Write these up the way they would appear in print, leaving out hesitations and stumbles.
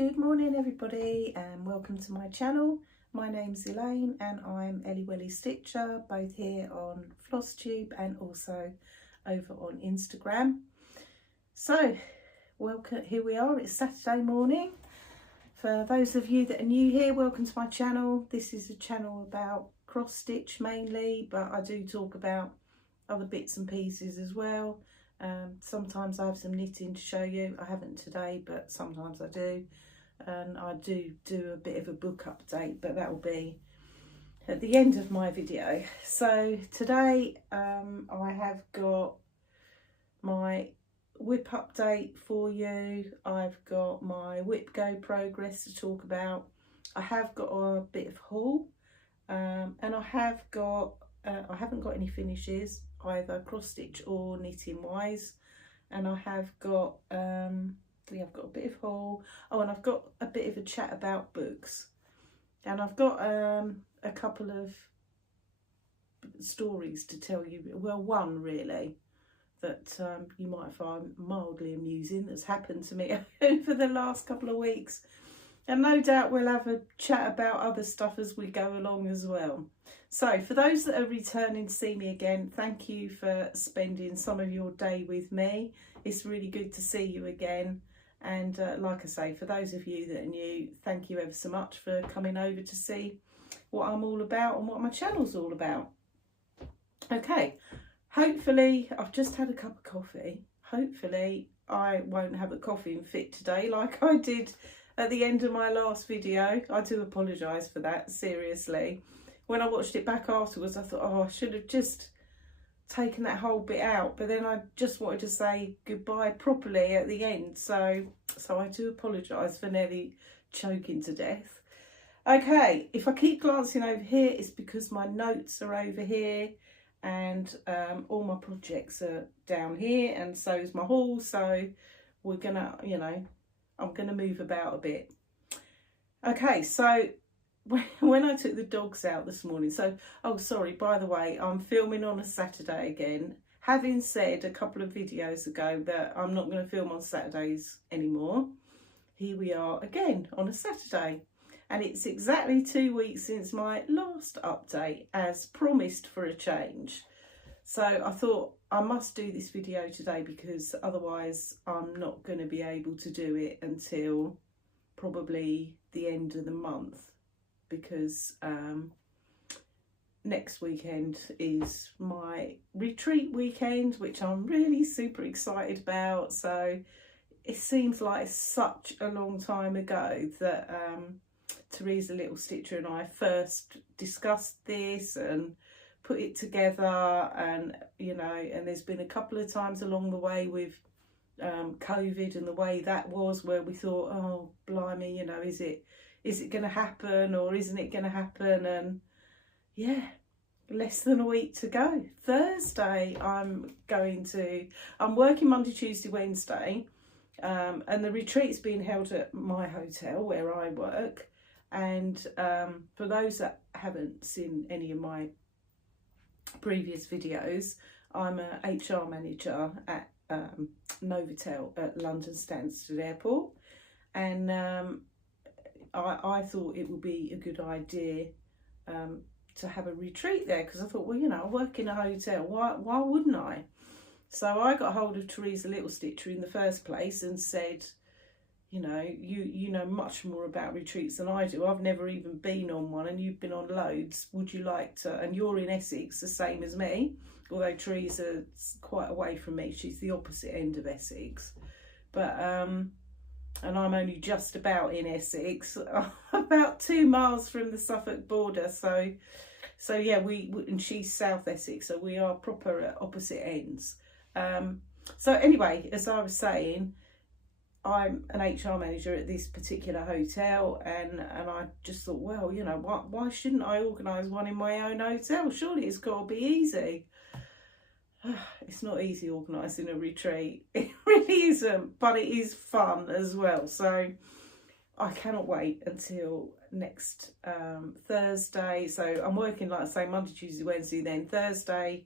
Good morning everybody and welcome to my channel. My name's Elaine and I'm Ellie Welly Stitcher, both here on Flosstube and also over on Instagram. So welcome, here we are, it's Saturday morning. For those of you that are new here, welcome to my channel. This is a channel about cross stitch mainly, but I do talk about other bits and pieces as well. Sometimes I have some knitting to show you. I haven't today, but sometimes I do. And I do a bit of a book update, but that will be at the end of my video. So today I have got my WIP update for you. I've got my WIP Go progress to talk about. I have got a bit of haul, and I haven't got any finishes either cross stitch or knitting wise, and I have got I've got a bit of haul. Oh, and I've got a bit of a chat about books, and I've got a couple of stories to tell you. Well, one really that you might find mildly amusing that's happened to me over the last couple of weeks, and no doubt we'll have a chat about other stuff as we go along as well. So for those that are returning to see me again, thank you for spending some of your day with me. It's really good to see you again. And like I say, for those of you that are new, thank you ever so much for coming over to see what I'm all about and what my channel's all about. Okay, hopefully, I've just had a cup of coffee. Hopefully I won't have a coughing fit today like I did at the end of my last video. I do apologise for that, seriously. When I watched it back afterwards, I thought, oh, I should have just taken that whole bit out, but then I just wanted to say goodbye properly at the end, so I do apologise for nearly choking to death. Okay, if I keep glancing over here, it's because my notes are over here, and all my projects are down here, and so is my haul. So we're gonna, I'm gonna move about a bit. Okay, so when I took the dogs out this morning, so, oh sorry, by the way, I'm filming on a Saturday again, having said a couple of videos ago that I'm not going to film on Saturdays anymore. Here we are again on a Saturday, and it's exactly 2 weeks since my last update, as promised, for a change. So I thought I must do this video today, because otherwise I'm not going to be able to do it until probably the end of the month, because next weekend is my retreat weekend, which I'm really super excited about. So it seems like such a long time ago that Teresa Little Stitcher and I first discussed this and put it together, and and there's been a couple of times along the way with COVID and the way that was, where we thought, oh blimey, is it going to happen or isn't it going to happen? And yeah, less than a week to go. Thursday I'm working Monday, Tuesday, Wednesday, and the retreat's being held at my hotel where I work. And for those that haven't seen any of my previous videos, I'm a HR manager at Novotel at London Stansted Airport, and I thought it would be a good idea to have a retreat there, because I thought, well, I work in a hotel, why wouldn't I? So I got hold of Teresa Little Stitcher in the first place and said, you know much more about retreats than I do. I've never even been on one, and you've been on loads. Would you like to? And you're in Essex, the same as me, although Teresa's quite away from me. She's the opposite end of Essex, but and I'm only just about in Essex, about 2 miles from the Suffolk border. So yeah, and she's South Essex, so we are proper at opposite ends. So anyway, as I was saying, I'm an HR manager at this particular hotel, and I just thought, well, why shouldn't I organise one in my own hotel? Surely it's got to be easy. It's not easy organising a retreat, it really isn't, but it is fun as well. So I cannot wait until next Thursday. So I'm working, like I say, Monday, Tuesday, Wednesday. Then Thursday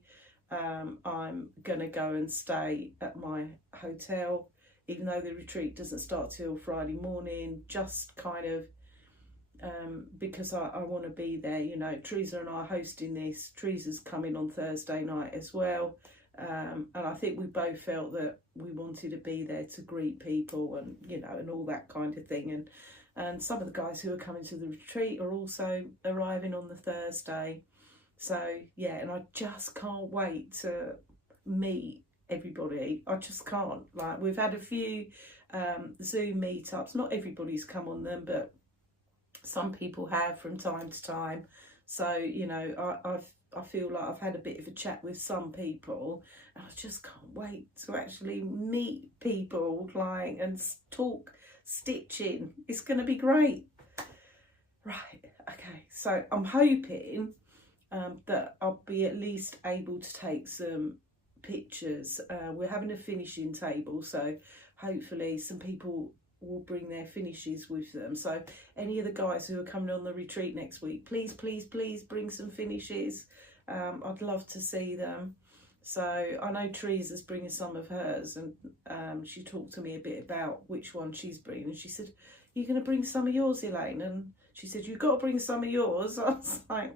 I'm gonna go and stay at my hotel even though the retreat doesn't start till Friday morning, just kind of because I want to be there. You know, Teresa and I are hosting this. Teresa's coming on Thursday night as well. And I think we both felt that we wanted to be there to greet people and, you know, and all that kind of thing. And some of the guys who are coming to the retreat are also arriving on the Thursday. So, yeah, and I just can't wait to meet everybody. I just can't. Like, we've had a few Zoom meetups. Not everybody's come on them, but some people have from time to time. So, you know, I feel like I've had a bit of a chat with some people, and I just can't wait to actually meet people, like, and talk stitching. It's going to be great. Right, okay, so I'm hoping that I'll be at least able to take some pictures. We're having a finishing table, so hopefully some people will bring their finishes with them. So any of the guys who are coming on the retreat next week, please bring some finishes. I'd love to see them. So I know Teresa's bringing some of hers, and she talked to me a bit about which one she's bringing, and she said, "You're going to bring some of yours, Elaine?" And she said, "You've got to bring some of yours." I was like,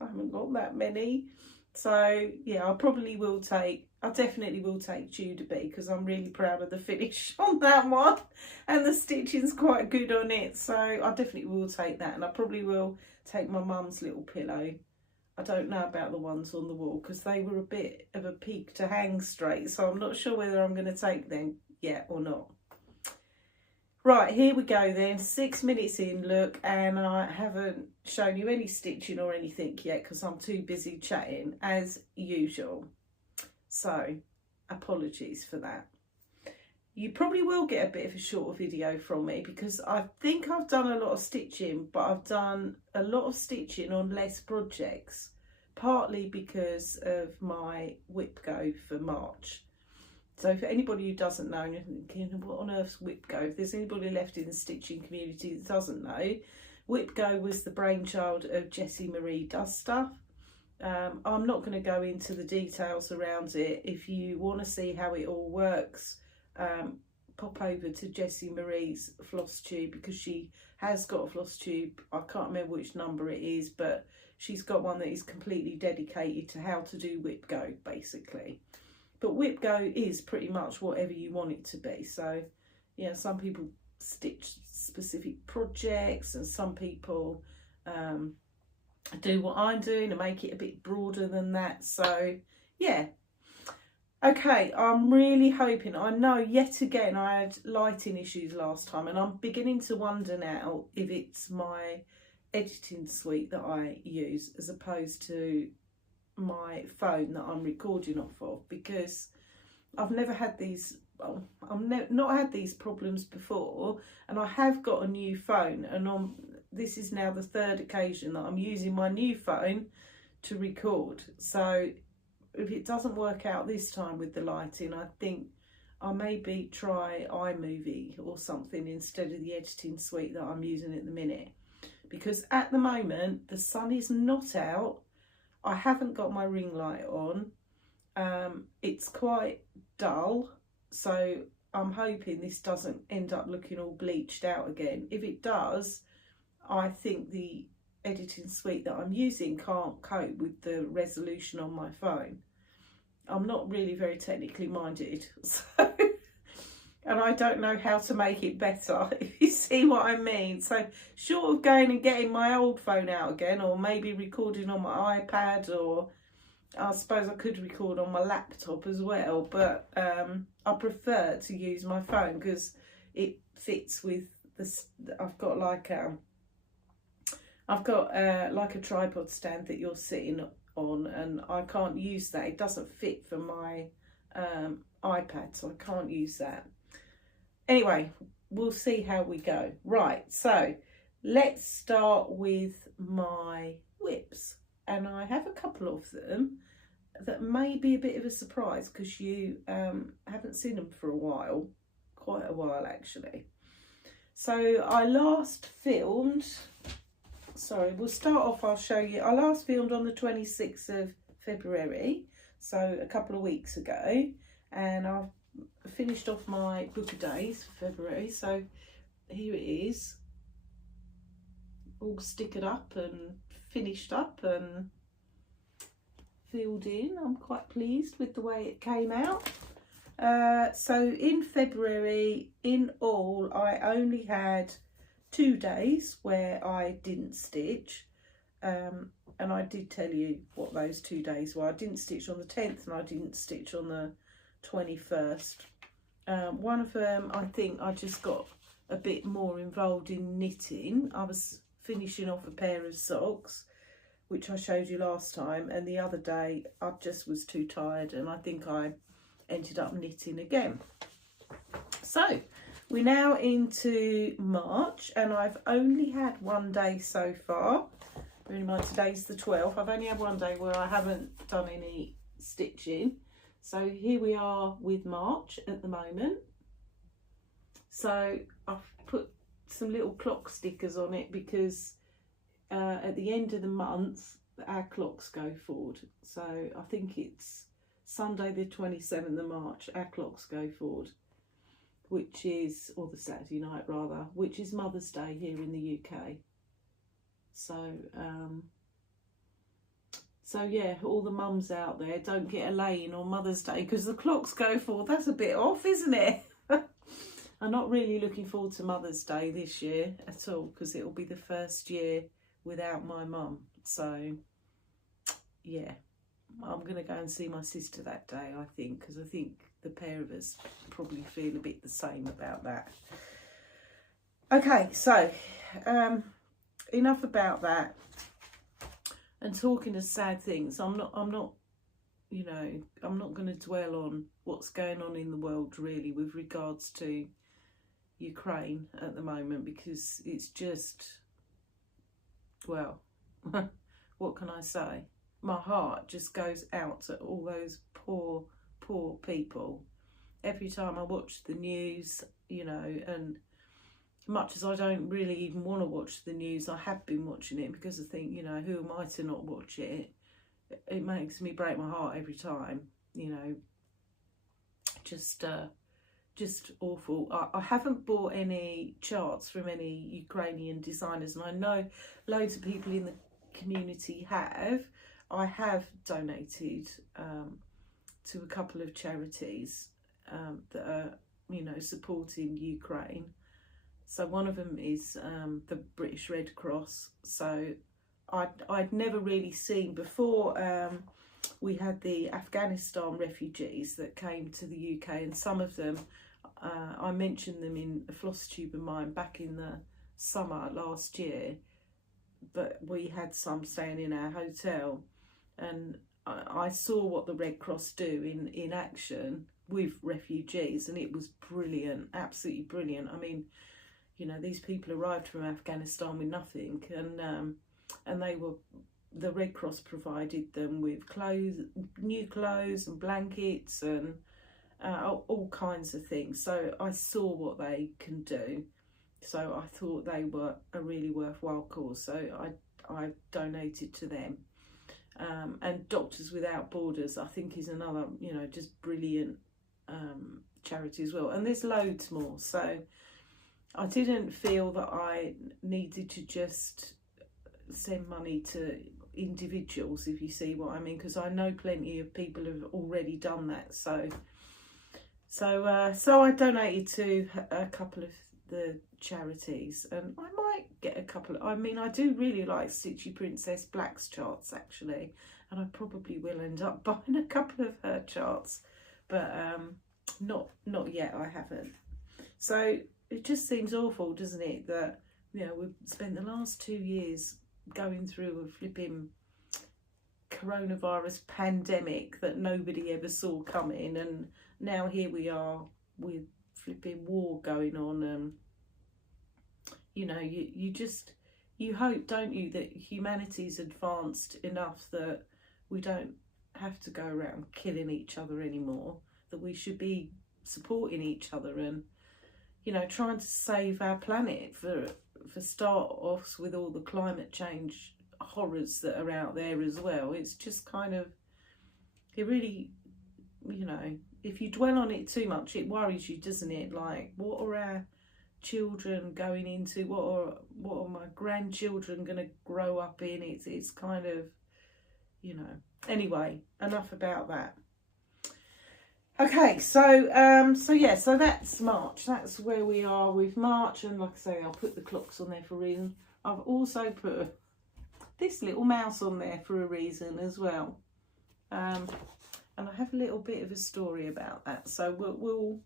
I haven't got that many. So yeah, I definitely will take XJuDesigns, because I'm really proud of the finish on that one, and the stitching's quite good on it. So I definitely will take that, and I probably will take my mum's little pillow. I don't know about the ones on the wall, because they were a bit of a peak to hang straight, so I'm not sure whether I'm going to take them yet or not. Right, here we go then, 6 minutes in, look, and I haven't shown you any stitching or anything yet because I'm too busy chatting, as usual. So, apologies for that. You probably will get a bit of a shorter video from me, because I think I've done a lot of stitching, but I've done a lot of stitching on less projects, partly because of my WIP go for March. So for anybody who doesn't know, and you're thinking, what on earth's WIP go? If there's anybody left in the stitching community that doesn't know, WIP go was the brainchild of Jessie Marie Does Stuff. I'm not going to go into the details around it. If you want to see how it all works, pop over to Jessie Marie's Flosstube, because she has got a Flosstube. I can't remember which number it is, but she's got one that is completely dedicated to how to do WIP go, basically. But WIP go is pretty much whatever you want it to be. So, you know, some people stitch specific projects, and some people do what I'm doing and make it a bit broader than that. So, yeah. Okay, I'm really hoping. I know yet again I had lighting issues last time, and I'm beginning to wonder now if it's my editing suite that I use as opposed to my phone that I'm recording off of, because I've never had these, well, I've not had these problems before, and I have got a new phone, and this is now the third occasion that I'm using my new phone to record. So if it doesn't work out this time with the lighting, I think I'll maybe try iMovie or something instead of the editing suite that I'm using at the minute, because at the moment the sun is not out. I haven't got my ring light on. It's quite dull, so I'm hoping this doesn't end up looking all bleached out again. If it does, I think the editing suite that I'm using can't cope with the resolution on my phone. I'm not really very technically minded, so and I don't know how to make it better, if you see what I mean. So short of going and getting my old phone out again, or maybe recording on my iPad, or I suppose I could record on my laptop as well, but I prefer to use my phone because it fits with this. I've got like a tripod stand that you're sitting on, and I can't use that. It doesn't fit for my iPad, so I can't use that. Anyway, we'll see how we go. Right, so let's start with my WIPs, and I have a couple of them that may be a bit of a surprise because you haven't seen them for a while, quite a while actually. So I last filmed, sorry, we'll start off, I'll show you. I last filmed on the 26th of February, so a couple of weeks ago, and I've finished off my book of days for February, so here it is, all stickered up and finished up and filled in. I'm quite pleased with the way it came out. So in February, in all, I only had 2 days where I didn't stitch, and I did tell you what those 2 days were. I didn't stitch on the 10th and I didn't stitch on the 21st. One of them, I think I just got a bit more involved in knitting. I was finishing off a pair of socks, which I showed you last time, and the other day I just was too tired and I think I ended up knitting again. So we're now into March and I've only had 1 day so far. Bear in mind today's the 12th. I've only had 1 day where I haven't done any stitching. So here we are with March at the moment. So I've put some little clock stickers on it because at the end of the month our clocks go forward. So I think it's Sunday the 27th of March our clocks go forward, which is, or the Saturday night rather, which is Mother's Day here in the UK. So yeah, all the mums out there, don't get a lay-in on Mother's Day because the clocks go forward. That's a bit off, isn't it? I'm not really looking forward to Mother's Day this year at all because it'll be the first year without my mum. So yeah, I'm going to go and see my sister that day, I think, because I think the pair of us probably feel a bit the same about that. Okay, so enough about that. And talking of sad things, I'm not, you know, I'm not going to dwell on what's going on in the world really with regards to Ukraine at the moment, because it's just, well, what can I say? My heart just goes out to all those poor people. Every time I watch the news, you know, and much as I don't really even want to watch the news, I have been watching it because I think, you know, who am I to not watch it? It makes me break my heart every time, you know. Just awful. I haven't bought any charts from any Ukrainian designers, and I know loads of people in the community have. I have donated to a couple of charities that are, you know, supporting Ukraine. So one of them is the British Red Cross. So I'd never really seen before. We had the Afghanistan refugees that came to the UK, and some of them, I mentioned them in a Flosstube of mine back in the summer last year, but we had some staying in our hotel, and I saw what the Red Cross do in action with refugees, and it was brilliant, absolutely brilliant. I mean, you know, these people arrived from Afghanistan with nothing, and the Red Cross provided them with clothes, new clothes and blankets and all kinds of things. So I saw what they can do. So I thought they were a really worthwhile cause. So I donated to them. And Doctors Without Borders, I think, is another, you know, just brilliant charity as well. And there's loads more. So I didn't feel that I needed to just send money to individuals, if you see what I mean, because I know plenty of people have already done that. So I donated to a couple of the charities, and I might get a couple. I mean, I do really like Stitchy Princess Black's charts actually, and I probably will end up buying a couple of her charts, but not yet. I haven't. So it just seems awful, doesn't it, that, you know, we've spent the last 2 years going through a flipping coronavirus pandemic that nobody ever saw coming, and now here we are with flipping war going on. And you know, you hope, don't you, that humanity's advanced enough that we don't have to go around killing each other anymore, that we should be supporting each other and, you know, trying to save our planet for start-offs with all the climate change horrors that are out there as well. It's just kind of, it really, you know, if you dwell on it too much, it worries you, doesn't it? Like, what are our children going into? What are my grandchildren going to grow up in? It's kind of, you know. Anyway, enough about that. Okay, so yeah, so that's March. That's where we are with March, and like I say, I'll put the clocks on there for a reason. I've also put this little mouse on there for a reason as well. And I have a little bit of a story about that. So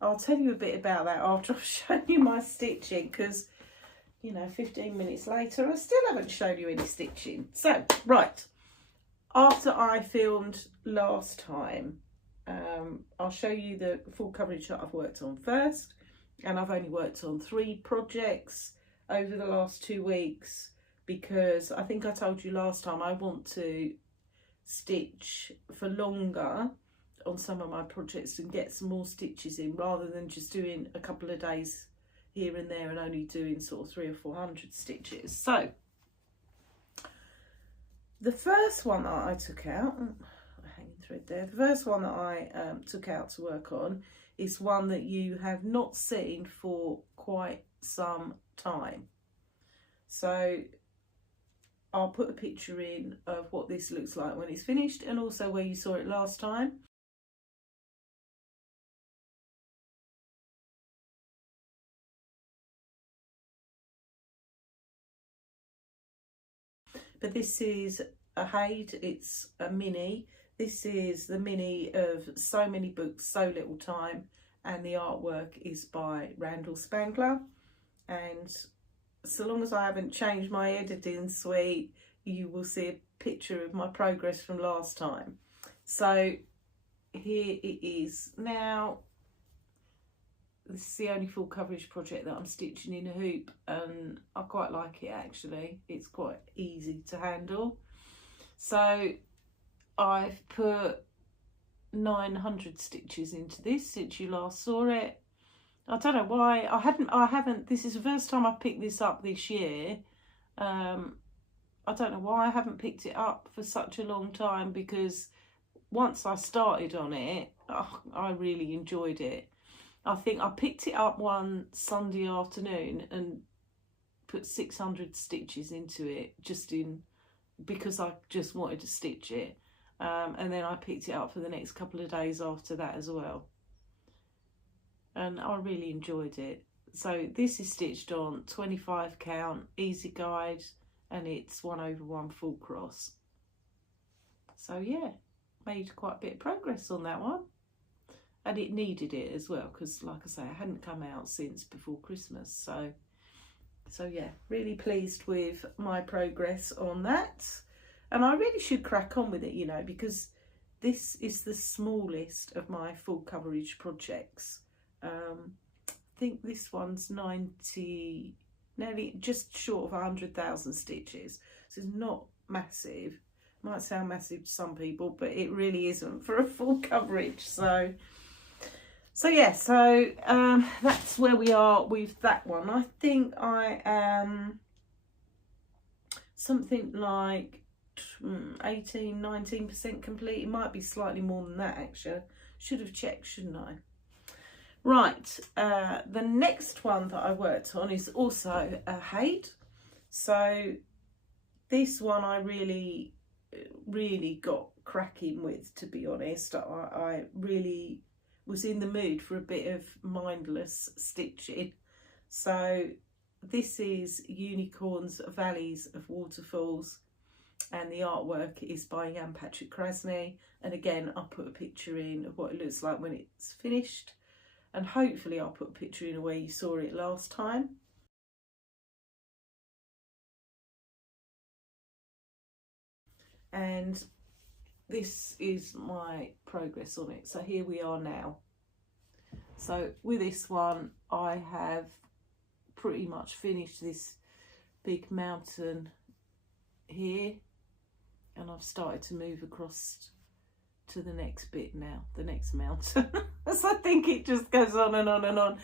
I'll tell you a bit about that after I've shown you my stitching, because, you know, 15 minutes later, I still haven't shown you any stitching. So, right, after I filmed last time, I'll show you the full coverage that I've worked on first, and I've only worked on 3 projects over the last 2 weeks, because I think I told you last time I want to stitch for longer on some of my projects and get some more stitches in, rather than just doing a couple of days here and there and only doing sort of 300 or 400 stitches. So the first one that I took out, hanging thread there, the first one that I took out to work on is one that you have not seen for quite some time. So I'll put a picture in of what this looks like when it's finished, and also where you saw it last time. But this is a Haid, it's a mini. This is the mini of So Many Books, So Little Time, and the artwork is by Randall Spangler. And so long as I haven't changed my editing suite, you will see a picture of my progress from last time. So here it is now. This is the only full coverage project that I'm stitching in a hoop, and I quite like it actually. It's quite easy to handle. So I've put 900 stitches into this since you last saw it. I don't know why I haven't, this is the first time I've picked this up this year. I don't know why I haven't picked it up for such a long time, because once I started on it, I really enjoyed it. I think I picked it up one Sunday afternoon and put 600 stitches into it, because I just wanted to stitch it. And then I picked it up for the next couple of days after that as well. And I really enjoyed it. So this is stitched on 25 count, easy guide, and it's 1/1 full cross. So yeah, made quite a bit of progress on that one. And it needed it as well, because like I say, it hadn't come out since before Christmas. So yeah, really pleased with my progress on that. And I really should crack on with it, you know, because this is the smallest of my full coverage projects. I think this one's 90, nearly just short of 100,000 stitches. So it's not massive. Might sound massive to some people, but it really isn't for a full coverage. So yeah, so that's where we are with that one. I think I am something like 18-19% complete. It might be slightly more than that actually. Should have checked, shouldn't I? Right, the next one that I worked on is also a Haid. So this one I really got cracking with, to be honest. I really was in the mood for a bit of mindless stitching. So this is Unicorns, Valleys of Waterfalls, and the artwork is by Jan Patrick Krasny. And again, I'll put a picture in of what it looks like when it's finished, and hopefully I'll put a picture in where you saw it last time. And this is my progress on it. So here we are now. So with this one, I have pretty much finished this big mountain here, and I've started to move across to the next bit now, the next mountain. So I think it just goes on and on and on.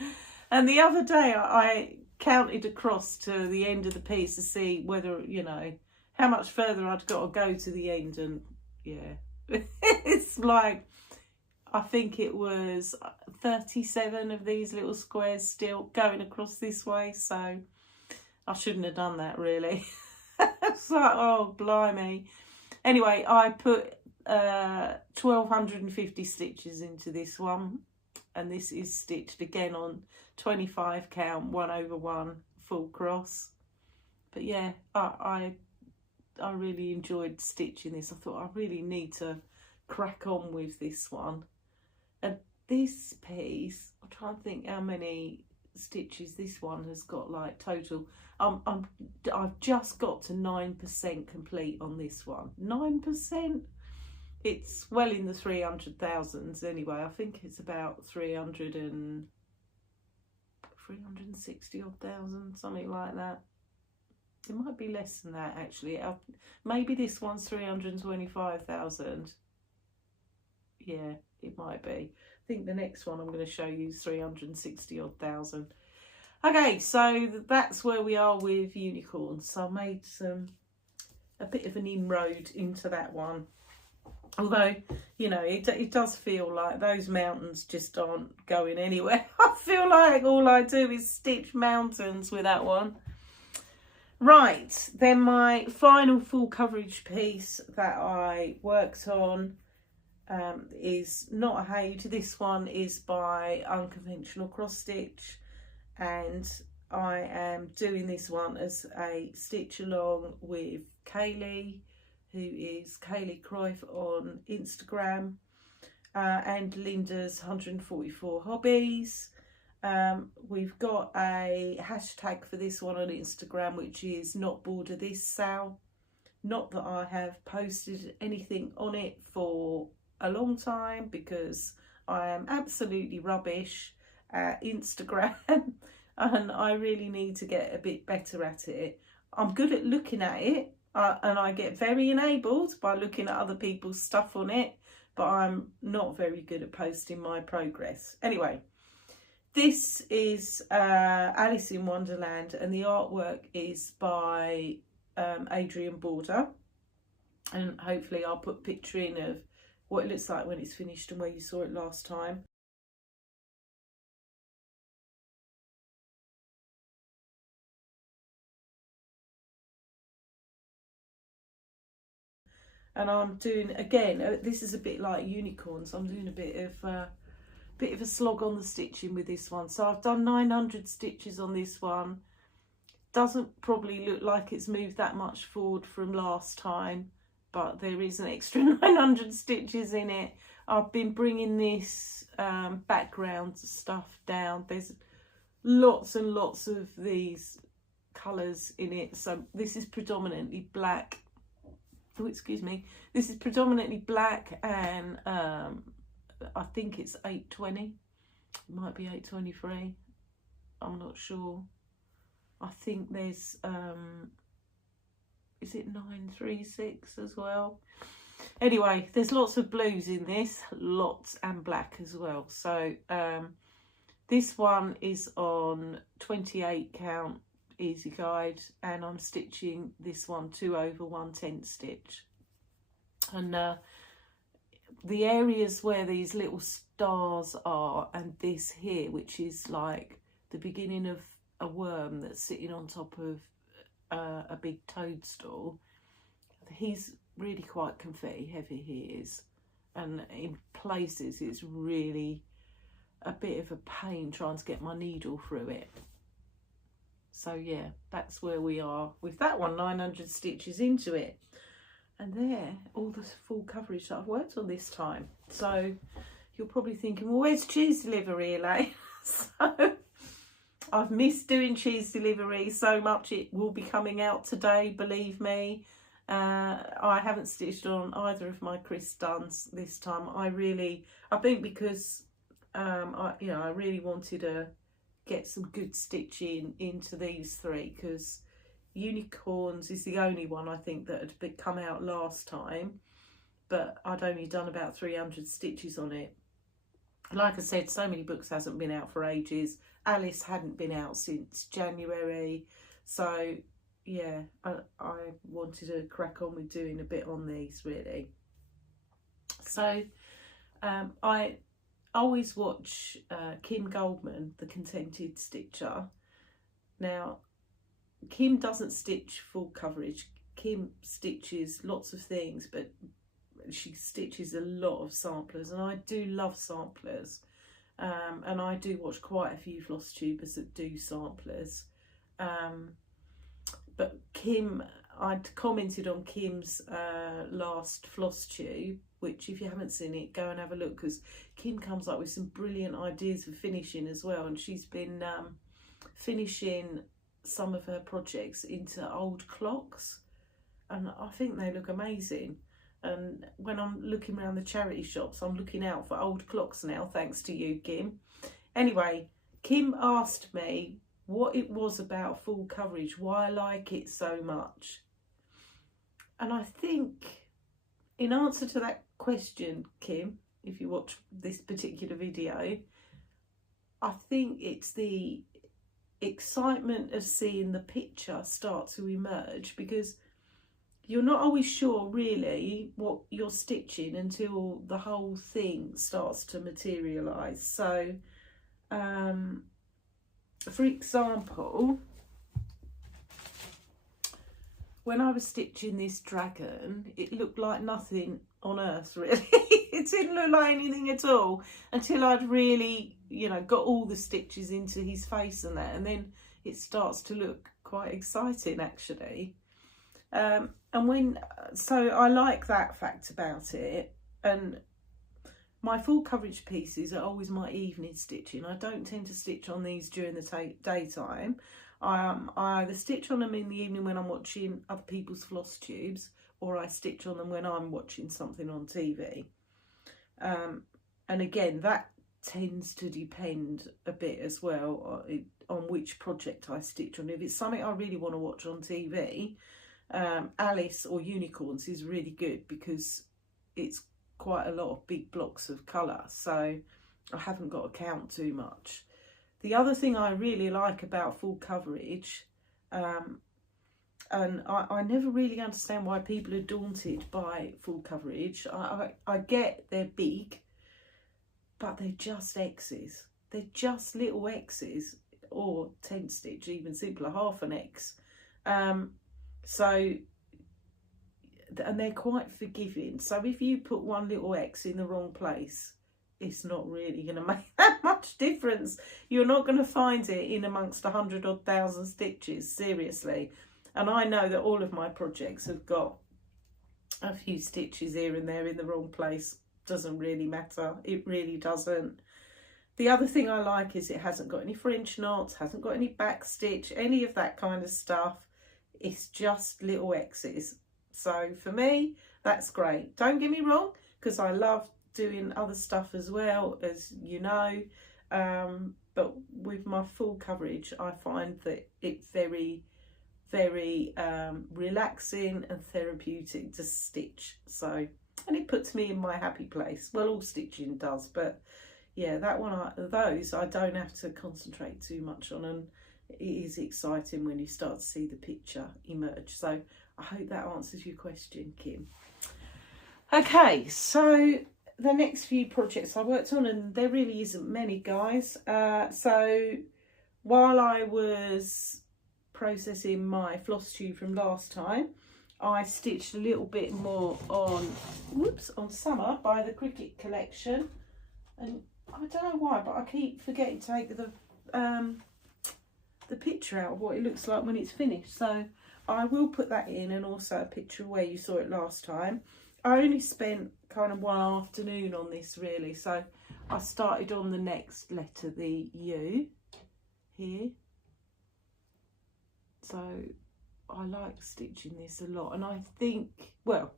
And the other day I counted across to the end of the piece to see whether, you know, how much further I'd got to go to the end, and yeah, it's like I think it was 37 of these little squares still going across this way, so I shouldn't have done that really. It's like, oh blimey. Anyway, I put 1250 stitches into this one, and this is stitched again on 25 count 1/1 full cross. But yeah, I really enjoyed stitching this. I thought I really need to crack on with this one. And this piece, I'm trying to think how many stitches this one has got, like total. I've just got to 9% complete on this one. 9%. It's well in the 300,000s anyway. I think it's about 360 odd thousand, something like that. It might be less than that actually. Maybe this one's 325,000. Yeah, it might be. I think the next one I'm going to show you is 360 odd thousand. Okay, so that's where we are with unicorns. So I made a bit of an inroad into that one. Although, you know, it does feel like those mountains just aren't going anywhere. I feel like all I do is stitch mountains with that one. Right, then my final full coverage piece that I worked on is not a Hage. This one is by Unconventional Cross Stitch, and I am doing this one as a stitch along with Kaylee, who is Kaylee Cruyff on Instagram, and Linda's 144 Hobbies. We've got a hashtag for this one on Instagram, which is Not Border This Sal. Not that I have posted anything on it for a long time, because I am absolutely rubbish at Instagram and I really need to get a bit better at it. I'm good at looking at it, and I get very enabled by looking at other people's stuff on it, but I'm not very good at posting my progress. Anyway, this is Alice in Wonderland, and the artwork is by Adrian Border, and hopefully I'll put a picture in of what it looks like when it's finished and where you saw it last time. And I'm doing, again, this is a bit like unicorns, I'm doing a bit of a slog on the stitching with this one. So I've done 900 stitches on this one. Doesn't probably look like it's moved that much forward from last time, but there is an extra 900 stitches in it. I've been bringing this background stuff down. There's lots and lots of these colours in it. So this is predominantly black. Oh, excuse me. This is predominantly black, and I think it's 820. It might be 823. I'm not sure. I think there's is it 936 as well? Anyway, there's lots of blues in this, lots, and black as well. So this one is on 28 count easy guide, and I'm stitching this one 2/110 stitch. And the areas where these little stars are, and this here, which is like the beginning of a worm that's sitting on top of a big toadstool, he's really quite confetti heavy, he is, and in places it's really a bit of a pain trying to get my needle through it. So yeah, that's where we are with that one, 900 stitches into it. And there, all the full coverage that I've worked on this time. So you're probably thinking, well, where's cheese delivery, Elaine? So I've missed doing cheese delivery so much. It will be coming out today, believe me. I haven't stitched on either of my Chris Duns this time. I think because I really wanted to get some good stitching into these three, because Unicorns is the only one I think that had come out last time, but I'd only done about 300 stitches on it. Like I said, So Many Books hasn't been out for ages. Alice hadn't been out since January. So yeah, I wanted to crack on with doing a bit on these really. So I always watch Kim Goldman, the Contented Stitcher. Now, Kim doesn't stitch full coverage. Kim stitches lots of things, but she stitches a lot of samplers, and I do love samplers. And I do watch quite a few Flosstubers that do samplers. But Kim, I'd commented on Kim's last Flosstube, which if you haven't seen it, go and have a look, because Kim comes up with some brilliant ideas for finishing as well, and she's been finishing some of her projects into old clocks, and I think they look amazing. And when I'm looking around the charity shops, I'm looking out for old clocks now, thanks to you, Kim. Anyway, Kim asked me what it was about full coverage, why I like it so much. And I think in answer to that question, Kim, if you watch this particular video, I think it's the excitement of seeing the picture start to emerge, because you're not always sure really what you're stitching until the whole thing starts to materialise. So, for example, when I was stitching this dragon, it looked like nothing on earth, really. It didn't look like anything at all until I'd really, you know, got all the stitches into his face and that, and then it starts to look quite exciting, actually. So I like that fact about it. And my full coverage pieces are always my evening stitching. I don't tend to stitch on these during the daytime. I either stitch on them in the evening when I'm watching other people's Flosstubes, or I stitch on them when I'm watching something on TV. And again, that tends to depend a bit as well on which project I stitch on. If it's something I really want to watch on TV, Alice or Unicorns is really good, because it's quite a lot of big blocks of colour, so I haven't got to count too much. The other thing I really like about full coverage, and I never really understand why people are daunted by full coverage. I get they're big, but they're just X's. They're just little X's, or 10 stitch, even simpler, half an X. So, and they're quite forgiving. So if you put one little X in the wrong place, it's not really going to make that much difference. You're not going to find it in amongst 100,000 stitches, seriously. And I know that all of my projects have got a few stitches here and there in the wrong place. Doesn't really matter. It really doesn't. The other thing I like is it hasn't got any French knots, hasn't got any back stitch, any of that kind of stuff. It's just little X's. So for me, that's great. Don't get me wrong, because I love doing other stuff as well, as you know. But with my full coverage, I find that it's very, very relaxing and therapeutic to stitch. So, and it puts me in my happy place. Well, all stitching does, but yeah, that one, those I don't have to concentrate too much on, and it is exciting when you start to see the picture emerge. So I hope that answers your question, Kim. Okay, so the next few projects I worked on, and there really isn't many, guys. So while I was processing my Flosstube from last time, I stitched a little bit more on, on Summer by the Cricket Collection. And I don't know why, but I keep forgetting to take the picture out of what it looks like when it's finished. So I will put that in, and also a picture of where you saw it last time. I only spent kind of one afternoon on this, really. So I started on the next letter, the U here. So I like stitching this a lot, and I think, well,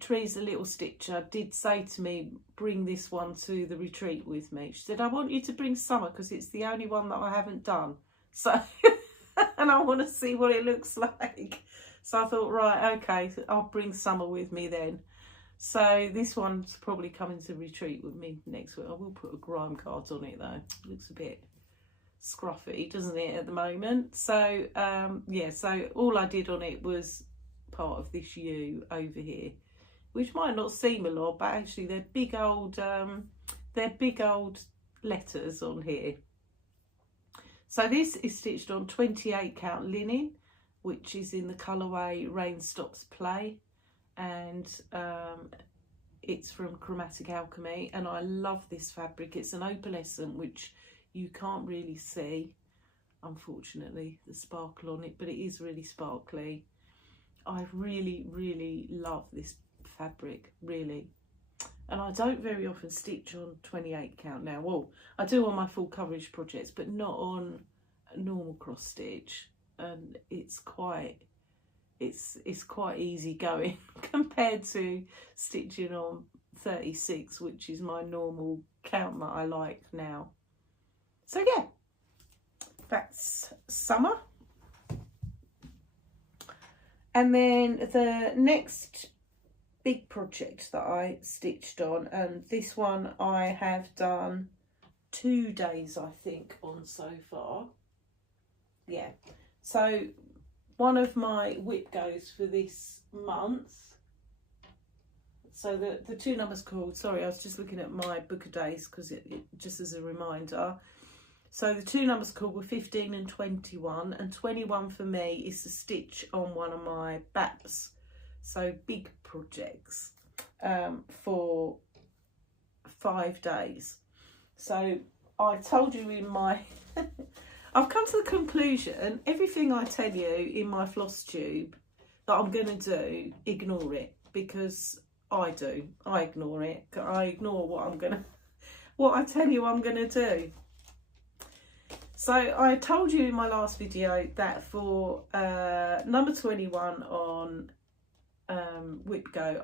Teresa Little Stitcher did say to me, bring this one to the retreat with me. She said, I want you to bring Summer, because it's the only one that I haven't done. So, and I want to see what it looks like. So I thought, right, okay, I'll bring Summer with me then. So this one's probably coming to retreat with me next week. I will put a grime card on it though. It looks a bit scruffy, doesn't it, at the moment? So, yeah, so all I did on it was part of this U over here which might not seem a lot, but actually they're big old letters on here. So this is stitched on 28 count linen, which is in the colourway Rain Stops Play, and it's from Chromatic Alchemy, and I love this fabric. It's an opalescent, which you can't really see, unfortunately, the sparkle on it, but it is really sparkly. I really love this fabric, really. And I don't very often stitch on 28 count now. Well, I do on my full coverage projects, but not on a normal cross stitch. And it's quite easy going compared to stitching on 36, which is my normal count that I like now. So yeah, that's summer. And then the next big project that I stitched on, and this one I have done 2 days I think on so far. Yeah, so one of my WIP goes for this month. So the 2 numbers called, sorry, I was just looking at my book of days because it just as a reminder. So the 2 numbers called were 15 and 21, and 21 for me is to stitch on one of my BAPs. So big projects for 5 days. So I told you in my I've come to the conclusion, everything I tell you in my Flosstube that I'm going to do, ignore it, because I do. I ignore it. I ignore what I tell you I'm going to do. So I told you in my last video that for number 21 on WIP Go,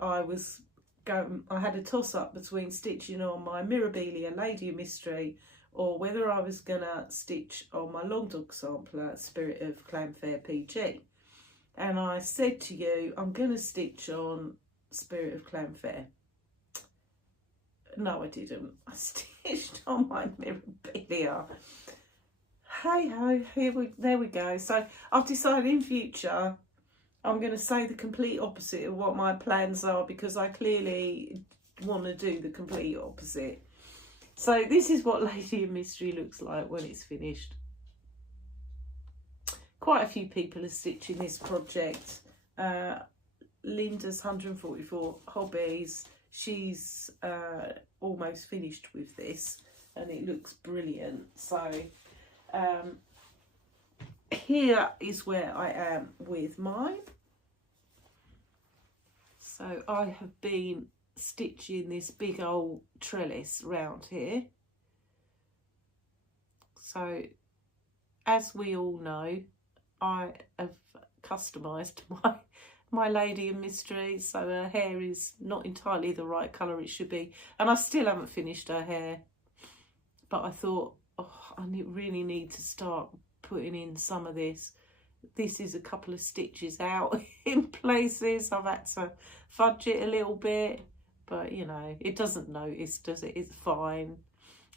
I had a toss up between stitching on my Mirabilia Lady of Mystery, or whether I was gonna stitch on my Long Dog sampler Spirit of Clanfair PG. And I said to you, I'm gonna stitch on Spirit of Clanfair. No, I didn't. I stitched on my Mirabilia. Hey ho, there we go. So I've decided in future I'm going to say the complete opposite of what my plans are, because I clearly want to do the complete opposite. So this is what Lady of Mystery looks like when it's finished. Quite a few people are stitching this project. Linda's 144 Hobbies, she's almost finished with this and it looks brilliant. So here is where I am with mine. So I have been stitching this big old trellis round here. So as we all know, I have customised my Lady of Mystery, so her hair is not entirely the right colour it should be, and I still haven't finished her hair, but I thought, oh, I really need to start putting in some of this. This is a couple of stitches out in places. I've had to fudge it a little bit, but you know, it doesn't notice, does it? It's fine.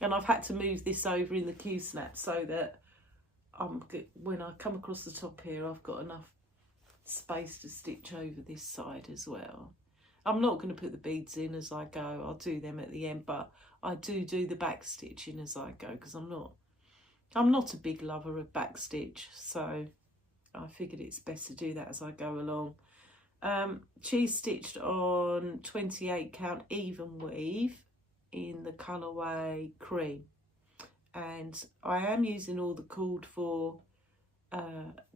And I've had to move this over in the Q-snap so that when I come across the top here, I've got enough space to stitch over this side as well. I'm not going to put the beads in as I go. I'll do them at the end, but I do the back stitching as I go, because I'm not a big lover of back stitch, so I figured it's best to do that as I go along. She's stitched on 28 count even weave in the colourway Cream, and I am using all the called for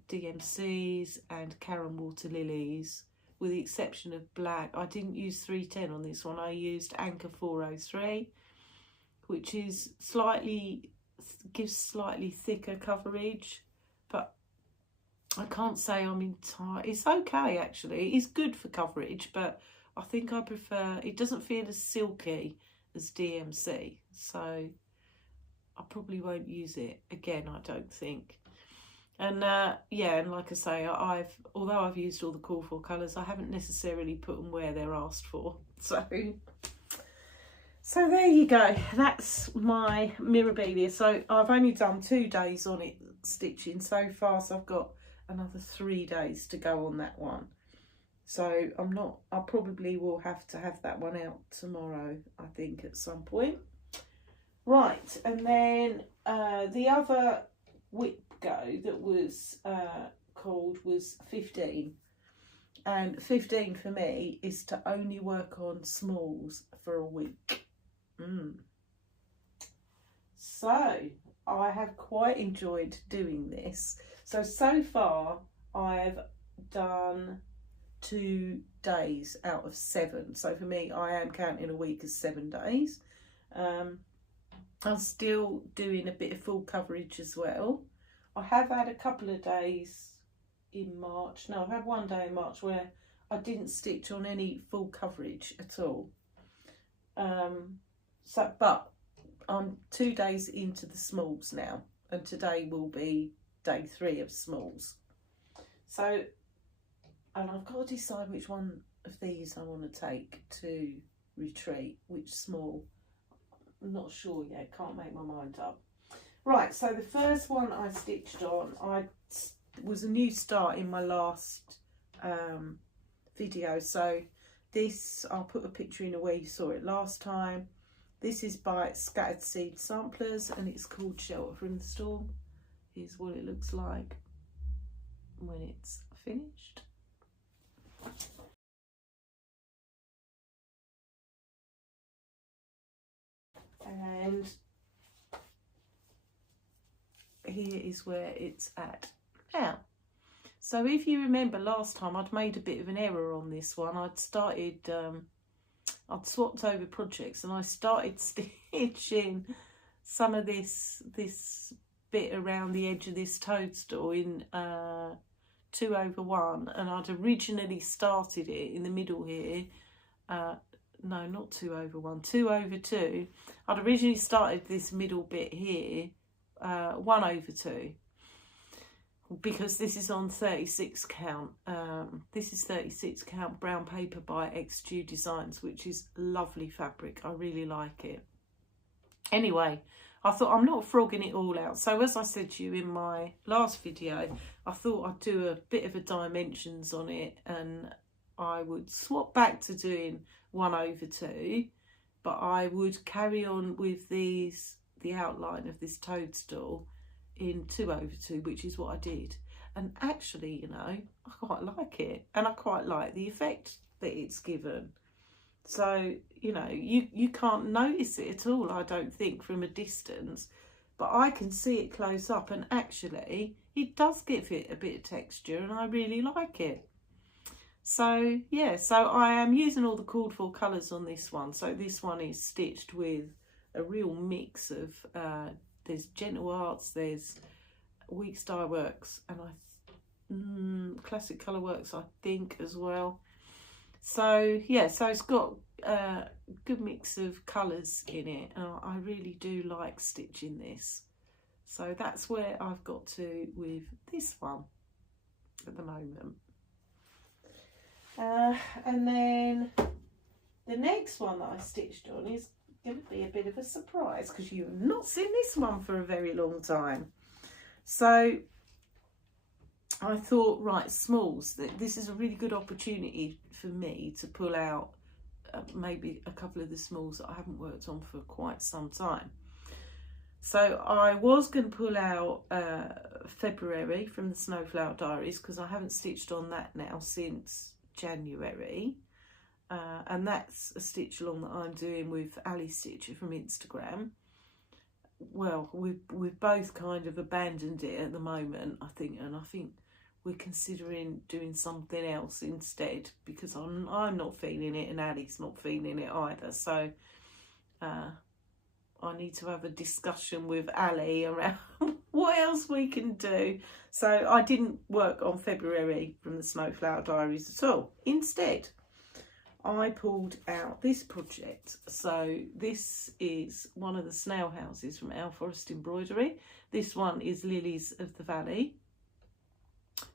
DMCs and Karen Water Lilies, with the exception of black. I didn't use 310 on this one. I used Anchor 403, which is gives slightly thicker coverage, but I can't say I'm entirely. It's okay actually. It's good for coverage, but I think I prefer. It doesn't feel as silky as DMC, so I probably won't use it again, I don't think. And yeah, and like I say, although I've used all the call for colours, I haven't necessarily put them where they're asked for. So there you go. That's my Mirabilia. So I've only done 2 days on it stitching so far, so I've got another 3 days to go on that one. So I probably will have to have that one out tomorrow, I think, at some point. Right, and then the other WIP go that was called was 15. And 15 for me is to only work on smalls for a week. So I have quite enjoyed doing this. So far I've done 2 days out of 7. So for me, I am counting a week as 7 days. I'm still doing a bit of full coverage as well. I have had a couple of days in March. No, I've had 1 day in March where I didn't stitch on any full coverage at all. But I'm 2 days into the smalls now, and today will be day 3 of smalls. So, and I've got to decide which one of these I want to take to retreat, which small. I'm not sure yet, can't make my mind up. Right, so the first one I stitched on, was a new start in my last video. So this, I'll put a picture in where you saw it last time. This is by Scattered Seed Samplers and it's called Shelter from the Storm. Here's what it looks like when it's finished. And here is where it's at now. So if you remember last time, I'd made a bit of an error on this one. I'd swapped over projects and I started stitching some of this bit around the edge of this toadstool in 2/1, and I'd originally started it in the middle here. No, not 2/1, 2/2. I'd originally started this middle bit here 1/2, because this is on 36 count. This is 36 count brown paper by XJuDesigns, which is lovely fabric. I really like it. Anyway, I thought I'm not frogging it all out. So as I said to you in my last video, I thought I'd do a bit of a dimensions on it, and I would swap back to doing 1/2, but I would carry on with the outline of this toadstool in 2/2, which is what I did. And actually, you know, I quite like it, and I quite like the effect that it's given. So, you know, you can't notice it at all, I don't think, from a distance, but I can see it close up, and actually it does give it a bit of texture, and I really like it. So yeah, so I am using all the called for colours on this one. So this one is stitched with a real mix of there's Gentle Arts, there's Weeks Dye Works, and Classic Colour Works, I think, as well. So yeah, so it's got a good mix of colours in it, and I really do like stitching this. So that's where I've got to with this one at the moment. And then the next one that I stitched on is going to be a bit of a surprise, because you've not seen this one for a very long time. So I thought, right, smalls, this is a really good opportunity for me to pull out maybe a couple of the smalls that I haven't worked on for quite some time. So I was going to pull out February from the Snowflower Diaries, because I haven't stitched on that now since January, and that's a stitch along that I'm doing with Ali Stitcher from Instagram. Well, we've both kind of abandoned it at the moment, I think, and I think we're considering doing something else instead, because I'm not feeling it and Ali's not feeling it either. So I need to have a discussion with Ali around what else we can do. So I didn't work on February from the Snowflower Diaries at all. Instead, I pulled out this project. So this is one of the snail houses from Our Forest Embroidery. This one is Lilies of the Valley.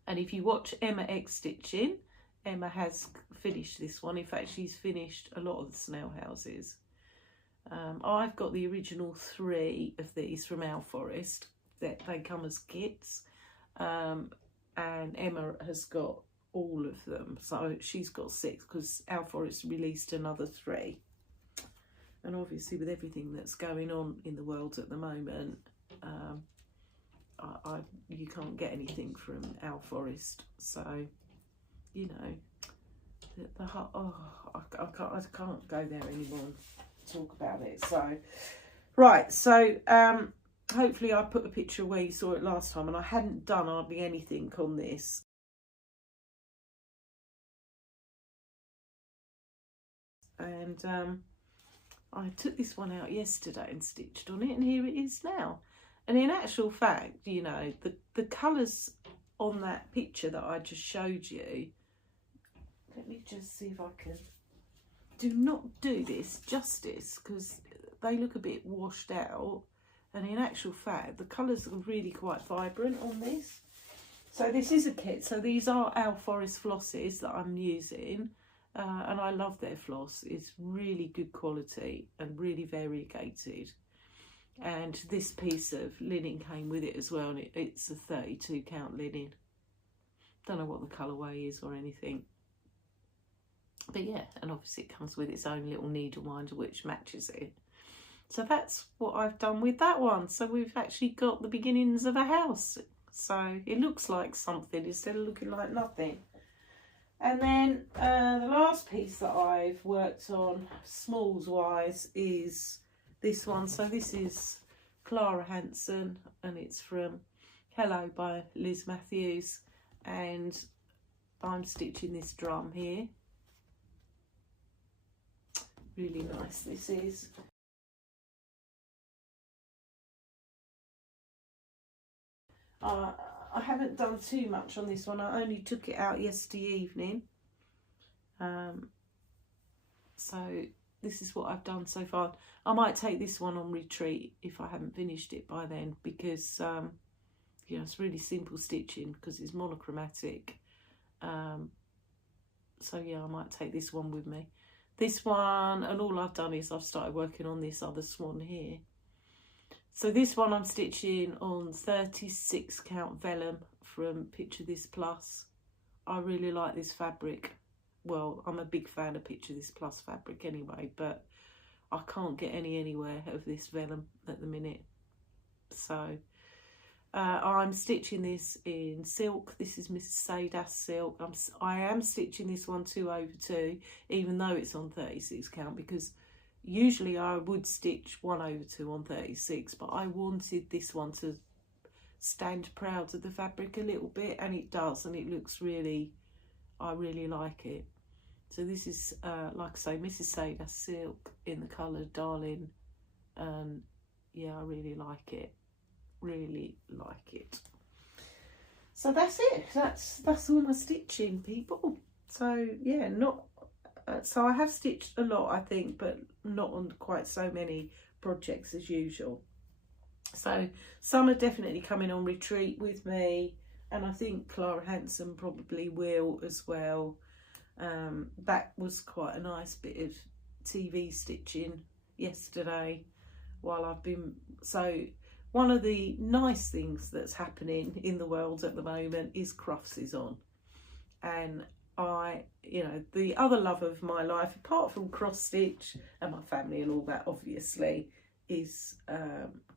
And if you watch Emma X Stitching, Emma has finished this one. In fact, she's finished a lot of the snail houses. I've got the original 3 of these from Our Forest. They come as kits. And Emma has got all of them. So she's got 6 because Our Forest released another 3. And obviously with everything that's going on in the world at the moment, you can't get anything from Our Forest. So, you know, I can't go there anymore and talk about it. So, right, so hopefully I put a picture where you saw it last time, and I hadn't done hardly anything on this. And I took this one out yesterday and stitched on it, and here it is now. And in actual fact, you know, the colours on that picture that I just showed you, let me just see if I can do not do this justice, because they look a bit washed out. And in actual fact, the colours are really quite vibrant on this. So this is a kit. So these are Our Forest flosses that I'm using. And I love their floss. It's really good quality and really variegated. And this piece of linen came with it as well, and it's a 32 count linen. Don't know what the colourway is or anything. But yeah, and obviously it comes with its own little needle winder which matches it. So that's what I've done with that one. So we've actually got the beginnings of a house. So it looks like something instead of looking like nothing. And then the last piece that I've worked on, smalls wise, is this one. So this is Clara Hanson, and it's from Hello by Liz Matthews. And I'm stitching this drum here. Really nice this is. I haven't done too much on this one. I only took it out yesterday evening. So this is what I've done so far. I might take this one on retreat if I haven't finished it by then, because you know, it's really simple stitching because it's monochromatic. So yeah, I might take this one with me. This one, and all I've done is I've started working on this other swan here. So this one I'm stitching on 36 count vellum from Picture This Plus. I really like this fabric. Well, I'm a big fan of Picture This Plus fabric anyway, but I can't get anywhere of this vellum at the minute. So I'm stitching this in silk. This is Mrs. Saydas silk. I am stitching this one 2/2, even though it's on 36 count, because usually I would stitch 1/2 on 36, but I wanted this one to stand proud of the fabric a little bit, and it does, and it looks really, I really like it. So this is, like I say, Mrs. Saydas silk in the colour Darling, and yeah, I really like it. Really like it. So that's it. That's all my stitching, people. So yeah, not so I have stitched a lot, I think, but not on quite so many projects as usual. So some are definitely coming on retreat with me, and I think Clara Hanson probably will as well. That was quite a nice bit of TV stitching yesterday while I've been, so one of the nice things that's happening in the world at the moment is Crufts is on. And you know, the other love of my life, apart from cross stitch and my family and all that, obviously, is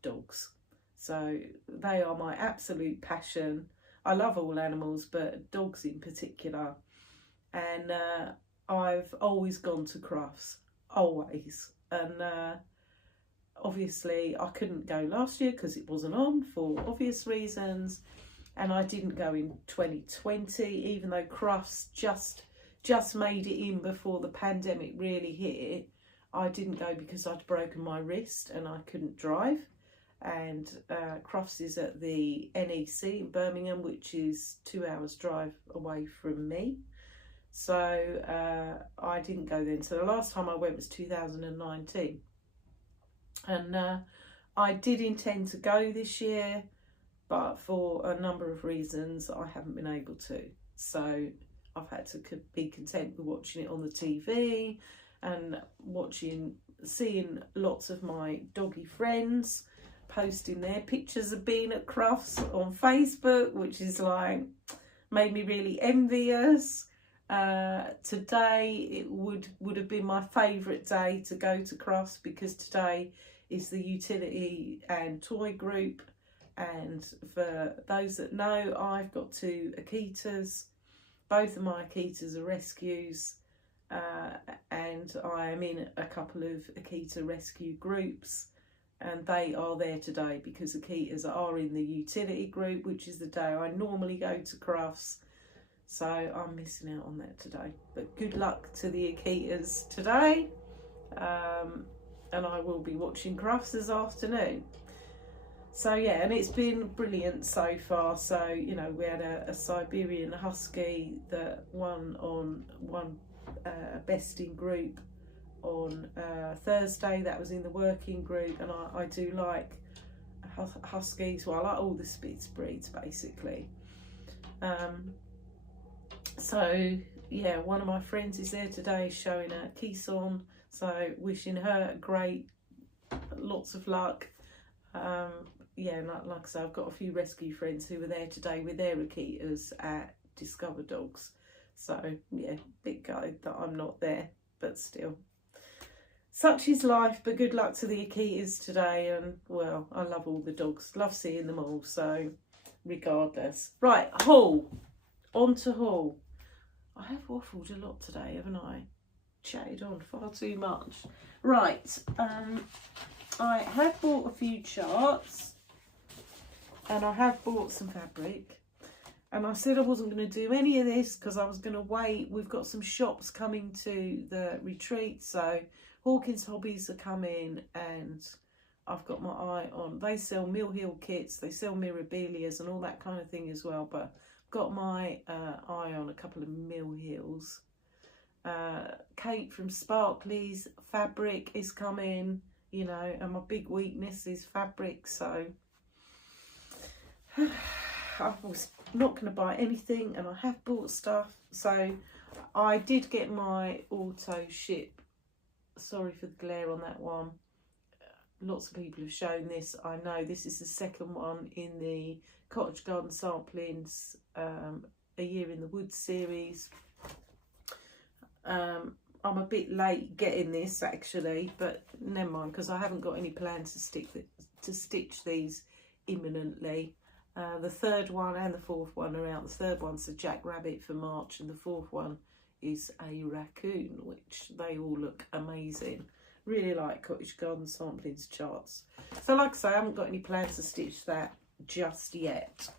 dogs. So they are my absolute passion. I love all animals, but dogs in particular. And I've always gone to Crufts, always. And obviously I couldn't go last year because it wasn't on for obvious reasons, and I didn't go in 2020, even though Crufts just made it in before the pandemic really hit. I didn't go because I'd broken my wrist and I couldn't drive, and Crufts is at the NEC in Birmingham, which is 2 hours drive away from me. So I didn't go then. So the last time I went was 2019. And I did intend to go this year, but for a number of reasons I haven't been able to. So I've had to be content with watching it on the TV and seeing lots of my doggy friends posting their pictures of being at Crufts on Facebook, which is like, made me really envious. Today it would have been my favourite day to go to Crufts, because today is the utility and toy group, and for those that know, I've got 2 Akitas. Both of my Akitas are rescues, and I am in a couple of Akita rescue groups, and they are there today because Akitas are in the utility group, which is the day I normally go to Crufts. So I'm missing out on that today. But good luck to the Akitas today. And I will be watching Crufts this afternoon. So yeah, and it's been brilliant so far. So, you know, we had a Siberian Husky that won best in group on Thursday. That was in the working group, and I do like Huskies. Well, I like all the Spitz breeds basically. So yeah, one of my friends is there today showing her Keeson, so wishing her lots of luck. Yeah, like I say, I've got a few rescue friends who were there today with their Akitas at Discover Dogs. So yeah, bit gutted that I'm not there, but still. Such is life, but good luck to the Akitas today. And well, I love all the dogs, love seeing them all, so regardless. Right, haul. On to haul. I have waffled a lot today, haven't I? Chatted on far too much. Right, I have bought a few charts, and I have bought some fabric, and I said I wasn't going to do any of this because I was going to wait. We've got some shops coming to the retreat, so Hawkins Hobbies are coming, and I've got my eye on, they sell Mill Hill kits, they sell Mirabilias and all that kind of thing as well, but got my eye on a couple of Mill Hills. Kate from Sparkly's fabric is coming, you know, and my big weakness is fabric, so I was not going to buy anything, and I have bought stuff. So I did get my auto ship. Sorry for the glare on that one. Lots of people have shown this. I know this is the second one in the Cottage Garden Samplings A Year in the Woods series. I'm a bit late getting this actually, but never mind, because I haven't got any plans to stitch these imminently. The third one and the fourth one are out. The third one's a Jackrabbit for March, and the fourth one is a raccoon, which they all look amazing. Really like Cottage Garden Samplings charts. So like I say, I haven't got any plans to stitch that just yet.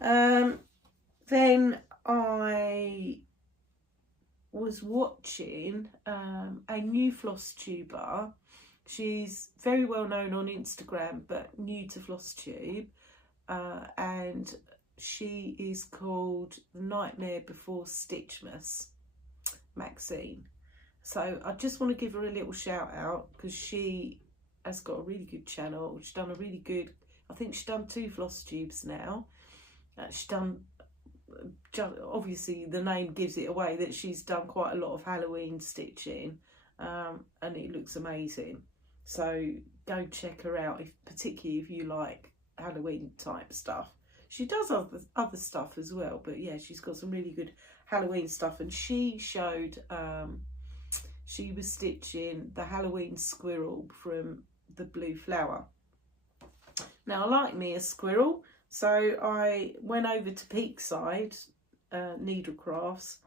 Then I was watching a new Flosstuber. She's very well known on Instagram, but new to Flosstube, and she is called The Nightmare Before Stitchmas, Maxine. So I just want to give her a little shout out because she has got a really good channel. She's done a really good, I think she's done 2 Flosstubes now. She's done, obviously the name gives it away that she's done quite a lot of Halloween stitching, and it looks amazing. So go check her out, particularly if you like Halloween type stuff. She does other stuff as well, but yeah, she's got some really good Halloween stuff. And she showed, she was stitching the Halloween squirrel from the Blue Flower. Now I like me a squirrel, so I went over to Peakside Needlecrafts,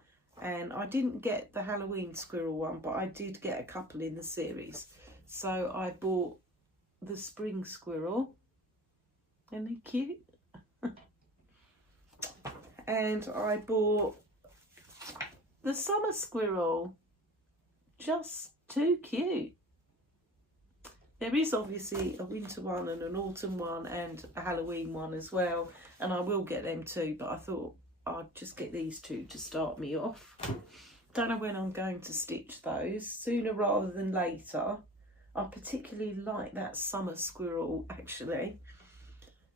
and I didn't get the Halloween squirrel one, but I did get a couple in the series. So I bought the spring squirrel, isn't he cute? And I bought the summer squirrel, just too cute. There is obviously a winter one and an autumn one and a Halloween one as well, and I will get them too, but I thought I'd just get these 2 to start me off. Don't know when I'm going to stitch those, sooner rather than later. I particularly like that summer squirrel actually.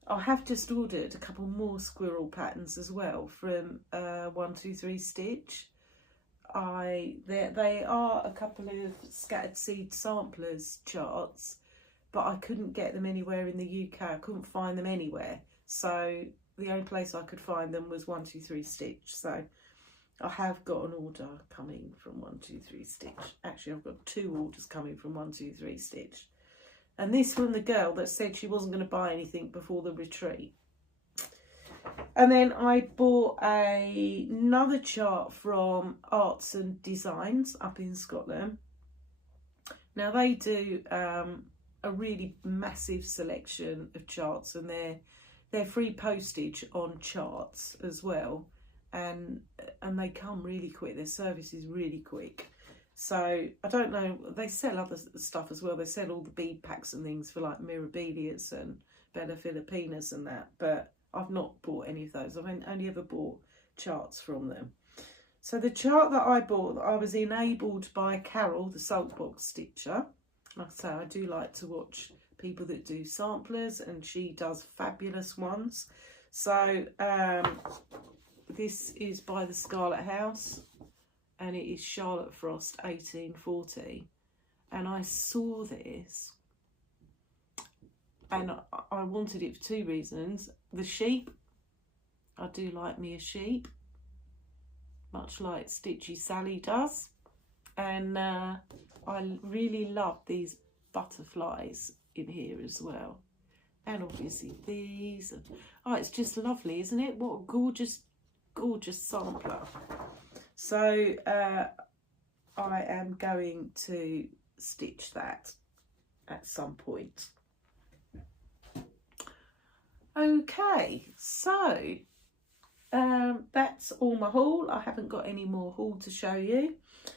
I have just ordered a couple more squirrel patterns as well from 123 Stitch. They are a couple of Scattered Seed Samplers charts, but I couldn't get them anywhere in the UK. I couldn't find them anywhere. So the only place I could find them was 123 Stitch. So I have got an order coming from 123 Stitch. Actually, I've got 2 orders coming from 123 Stitch. And this from the girl that said she wasn't going to buy anything before the retreat. And then I bought another chart from Arts and Designs up in Scotland. Now they do a really massive selection of charts, and they're free postage on charts as well, and they come really quick. Their service is really quick. So I don't know, they sell other stuff as well. They sell all the bead packs and things for like Mirabilis and Bella Filipinas and that, but I've not bought any of those. I've only ever bought charts from them. So the chart that I bought, I was enabled by Carol, the Saltbox Stitcher. Like I say, I do like to watch people that do samplers, and she does fabulous ones. So this is by the Scarlet House, and it is Charlotte Frost 1840. And I saw this, and I wanted it for 2 reasons. The sheep, I do like me a sheep, much like Stitchy Sally does. And I really love these butterflies in here as well. And obviously these. Oh, it's just lovely, isn't it? What a gorgeous, gorgeous sampler. So I am going to stitch that at some point. Okay, so that's all my haul. I haven't got any more haul to show you.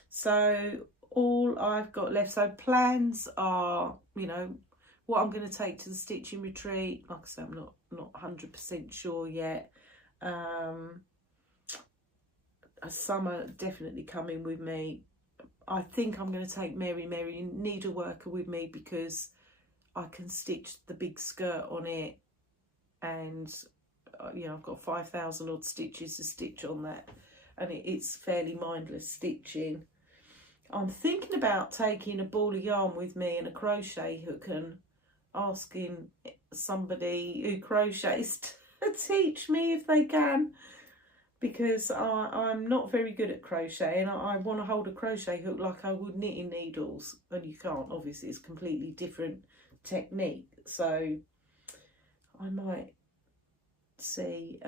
So all I've got left, so plans are, you know, what I'm going to take to the stitching retreat. Like I said, I'm not 100% sure yet. Some are definitely coming with me. I think I'm going to take Mary Needleworker with me, because I can stitch the big skirt on it, and you know, I've got 5,000 odd stitches to stitch on that, and it's fairly mindless stitching. I'm thinking about taking a ball of yarn with me and a crochet hook, and asking somebody who crochets to teach me if they can, because I'm not very good at crochet, and I want to hold a crochet hook like I would knitting needles, and you can't, obviously. It's a completely different technique. So I might see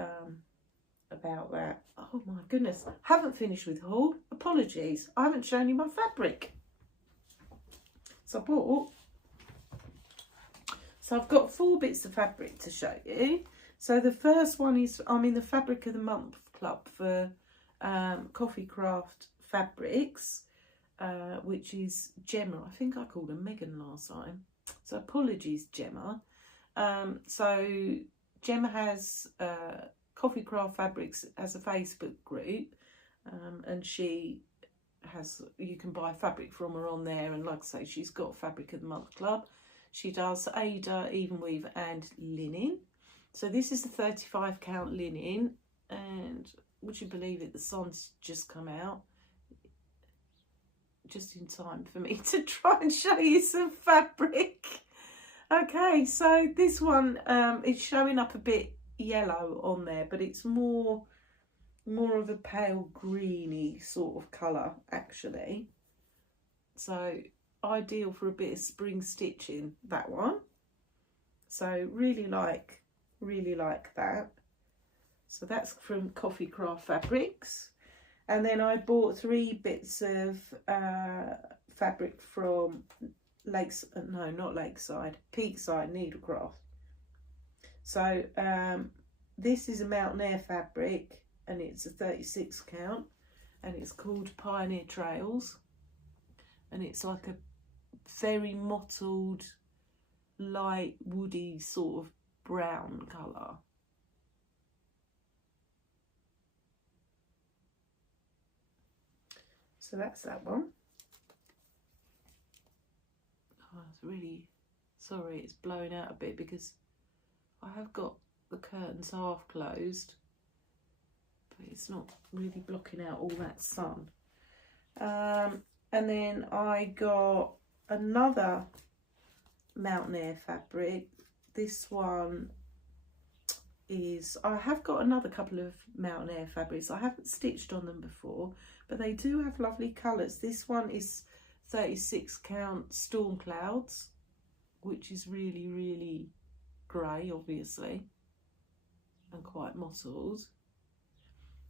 about that. Oh my goodness, haven't finished with the haul. Apologies, I haven't shown you my fabric. So I've got 4 bits of fabric to show you. So the first one is, I'm in the Fabric of the Month club for Coffee Craft Fabrics, which is Gemma. I think I called her Megan last time, so apologies, Gemma. So Gemma has Coffee Craft Fabrics as a Facebook group, and she has, you can buy fabric from her on there, and like I say, she's got Fabric of the Month club. She does Ada, even weave, and linen. So this is the 35 count linen, and would you believe it, the sun's just come out just in time for me to try and show you some fabric. Okay, so this one is showing up a bit yellow on there, but it's more of a pale greeny sort of colour actually. So ideal for a bit of spring stitching, that one. So really like that. So that's from Coffee Craft Fabrics. And then I bought 3 bits of fabric from Peakside Needlecraft. So this is a Mountain Air fabric, and it's a 36 count, and it's called Pioneer Trails, and it's like a very mottled, light woody sort of brown colour. So that's that one. Oh, it's really, sorry, it's blowing out a bit because I have got the curtains half closed, but it's not really blocking out all that sun. And then I got another Mountain Air fabric. This one is, I have got another couple of Mountain Air fabrics. I haven't stitched on them before, but they do have lovely colours. This one is 36 count Storm Clouds, which is really, really grey, obviously, and quite mottled.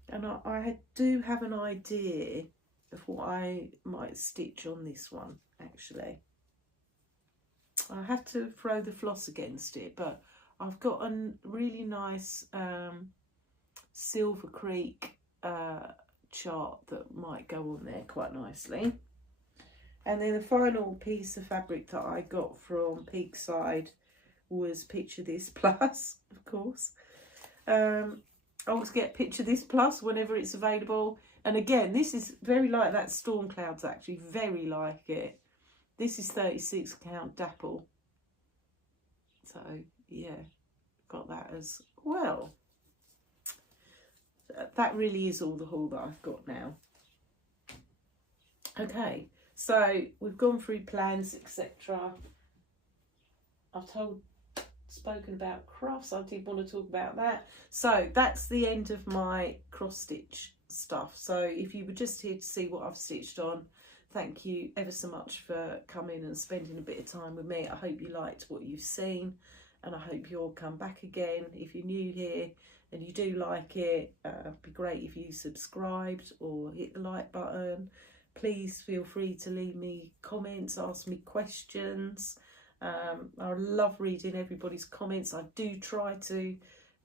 And I do have an idea of what I might stitch on this one, actually. I have to throw the floss against it, but I've got a really nice Silver Creek chart that might go on there quite nicely. And then the final piece of fabric that I got from Peakside was Picture This Plus, of course. I want to get Picture This Plus whenever it's available. And again, this is very like that Storm Clouds, actually, very like it. This is 36 count Dapple. So, yeah, got that as well. That really is all the haul that I've got now. Okay, so we've gone through plans, etc. I've spoken about crafts. I did want to talk about that. So that's the end of my cross stitch stuff. So if you were just here to see what I've stitched on, thank you ever so much for coming and spending a bit of time with me. I hope you liked what you've seen, and I hope you'll come back again. If you're new here and you do like it, it'd be great if you subscribed or hit the like button. Please feel free to leave me comments, ask me questions. I love reading everybody's comments. I do try to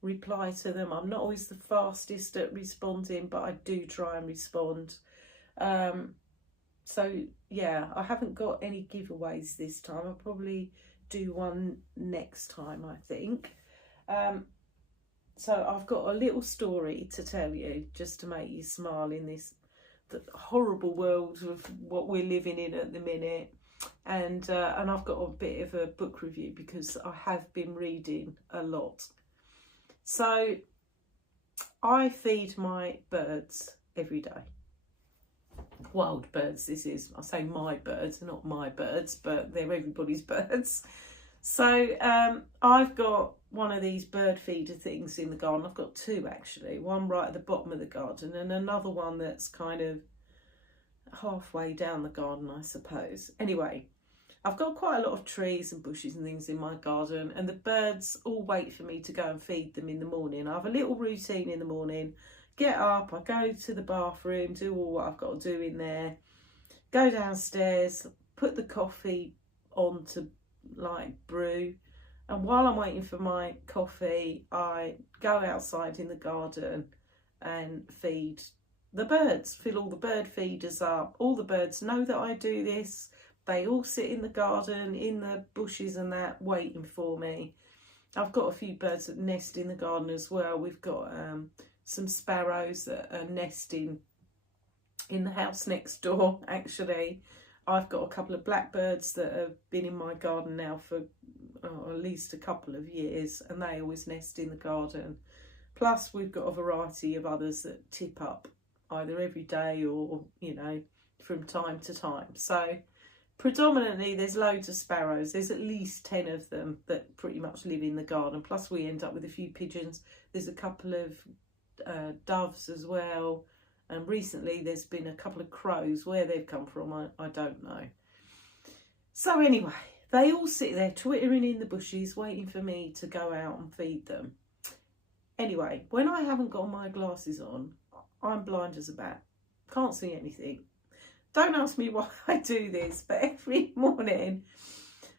reply to them. I'm not always the fastest at responding, but I do try and respond. So yeah, I haven't got any giveaways this time. I'll probably do one next time, I think. So I've got a little story to tell you, just to make you smile in this horrible world of what we're living in at the minute. And I've got a bit of a book review because I have been reading a lot. So I feed my birds every day. Wild birds, this is. I say my birds, not my birds, but they're everybody's birds. So I've got one of these bird feeder things in the garden. I've got two, actually. One right at the bottom of the garden and another one that's kind of halfway down the garden, I suppose. Anyway, I've got quite a lot of trees and bushes and things in my garden, and the birds all wait for me to go and feed them in the morning. I have a little routine in the morning. Get up, I go to the bathroom, do all what I've got to do in there, go downstairs, put the coffee on to like brew, and while I'm waiting for my coffee, I go outside in the garden and feed the birds, fill all the bird feeders up. All the birds know that I do this. They all sit in the garden, in the bushes and that, waiting for me. I've got a few birds that nest in the garden as well. We've got some sparrows that are nesting in the house next door, actually. I've got a couple of blackbirds that have been in my garden now for at least a couple of years, and they always nest in the garden. Plus we've got a variety of others that tip up either every day or, you know, from time to time. So predominantly there's loads of sparrows. There's at least 10 of them that pretty much live in the garden. Plus we end up with a few pigeons. There's a couple of doves as well. And recently there's been a couple of crows. Where they've come from, I don't know. So anyway, they all sit there twittering in the bushes waiting for me to go out and feed them. Anyway, when I haven't got my glasses on, I'm blind as a bat. Can't see anything. Don't ask me why I do this, but every morning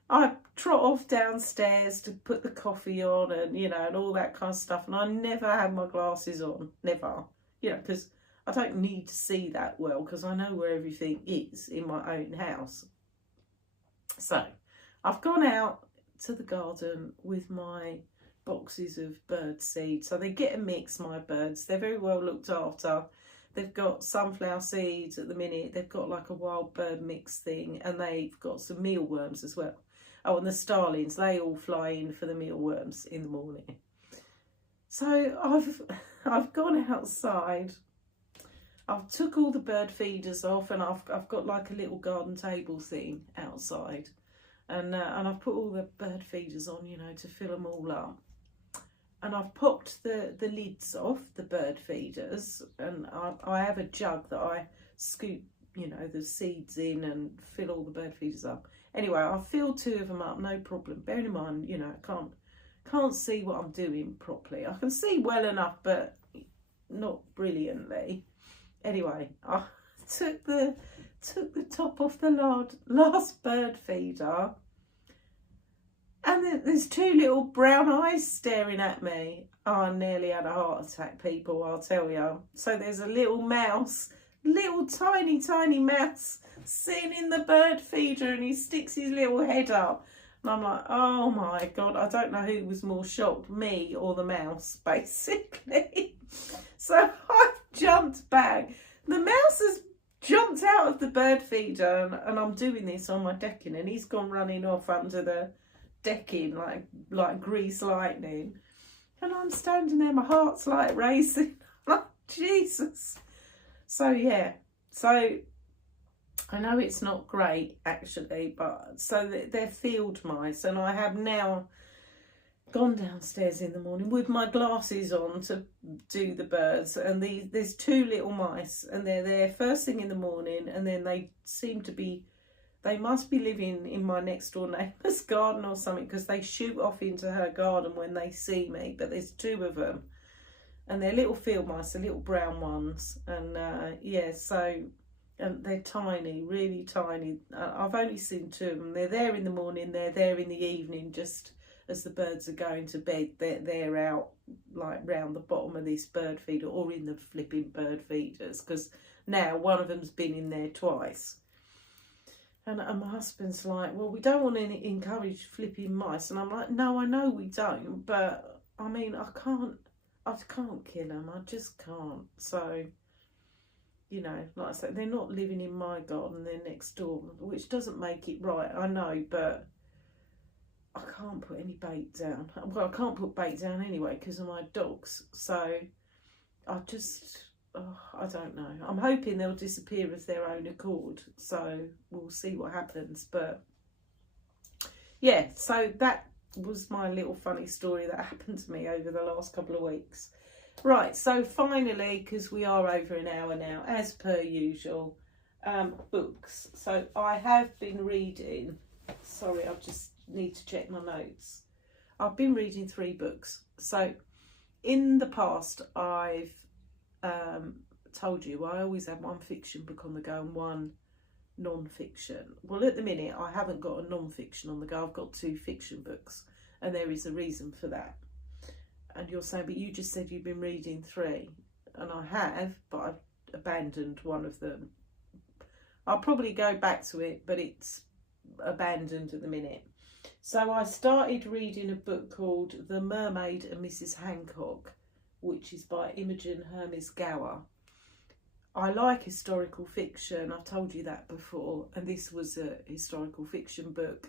I trot off downstairs to put the coffee on and, you know, and all that kind of stuff. And I never have my glasses on, never. You know, because I don't need to see that well because I know where everything is in my own house. So I've gone out to the garden with my boxes of bird seed. So they get a mix, my birds. They're very well looked after. They've got sunflower seeds at the minute. They've got like a wild bird mix thing, and they've got some mealworms as well. Oh, and the starlings, they all fly in for the mealworms in the morning. So I've gone outside. I've took all the bird feeders off, and I've got like a little garden table thing outside, and I've put all the bird feeders on, you know, to fill them all up. and I've popped the lids off the bird feeders, and I have a jug that I scoop, you know, the seeds in and fill all the bird feeders up. Anyway, I've filled 2 of them up, no problem. Bearing in mind, you know, I can't see what I'm doing properly. I can see well enough, but not brilliantly. Anyway, I took the top off the last bird feeder, and there's 2 little brown eyes staring at me. Oh, I nearly had a heart attack, people, I'll tell you. So there's a little mouse, little tiny mouse sitting in the bird feeder, and he sticks his little head up. And I'm like, oh my God, I don't know who was more shocked, me or the mouse, basically. So I jumped back. The mouse has jumped out of the bird feeder, and I'm doing this on my decking, and he's gone running off under the decking like grease lightning. And I'm standing there, my heart's like racing. Like, Jesus. So yeah, so I know it's not great actually, but so they're field mice, and I have now gone downstairs in the morning with my glasses on to do the birds, and there's 2 little mice, and they're there first thing in the morning, and then they must be living in my next door neighbour's garden or something, because they shoot off into her garden when they see me. But there's 2 of them, and they're little field mice, the little brown ones, and yeah, so they're tiny, really tiny. I've only seen 2 of them. They're there in the morning, they're there in the evening, just as the birds are going to bed. They're out like round the bottom of this bird feeder, or in the flipping bird feeders, because now one of them's been in there twice. And my husband's like, well, we don't want to encourage flipping mice. And I'm like, no, I know we don't, but I mean, I can't kill them. I just can't. So, you know, like I said, they're not living in my garden, they're next door, which doesn't make it right, I know, but I can't put any bait down. Well, I can't put bait down anyway because of my dogs. So I just, I don't know. I'm hoping they'll disappear of their own accord. So we'll see what happens. But yeah, so that was my little funny story that happened to me over the last couple of weeks. Right, so finally, because we are over an hour now, as per usual, books. So I have been reading, sorry, I just need to check my notes. I've been reading 3 books. So in the past, I've told you I always have 1 fiction book on the go and 1 non-fiction. Well, at the minute, I haven't got a non-fiction on the go. I've got 2 fiction books, and there is a reason for that. And you're saying, but you just said you've been reading 3. And I have, but I've abandoned one of them. I'll probably go back to it, but it's abandoned at the minute. So I started reading a book called The Mermaid and Mrs. Hancock, which is by Imogen Hermes Gower. I like historical fiction, I've told you that before, and this was a historical fiction book.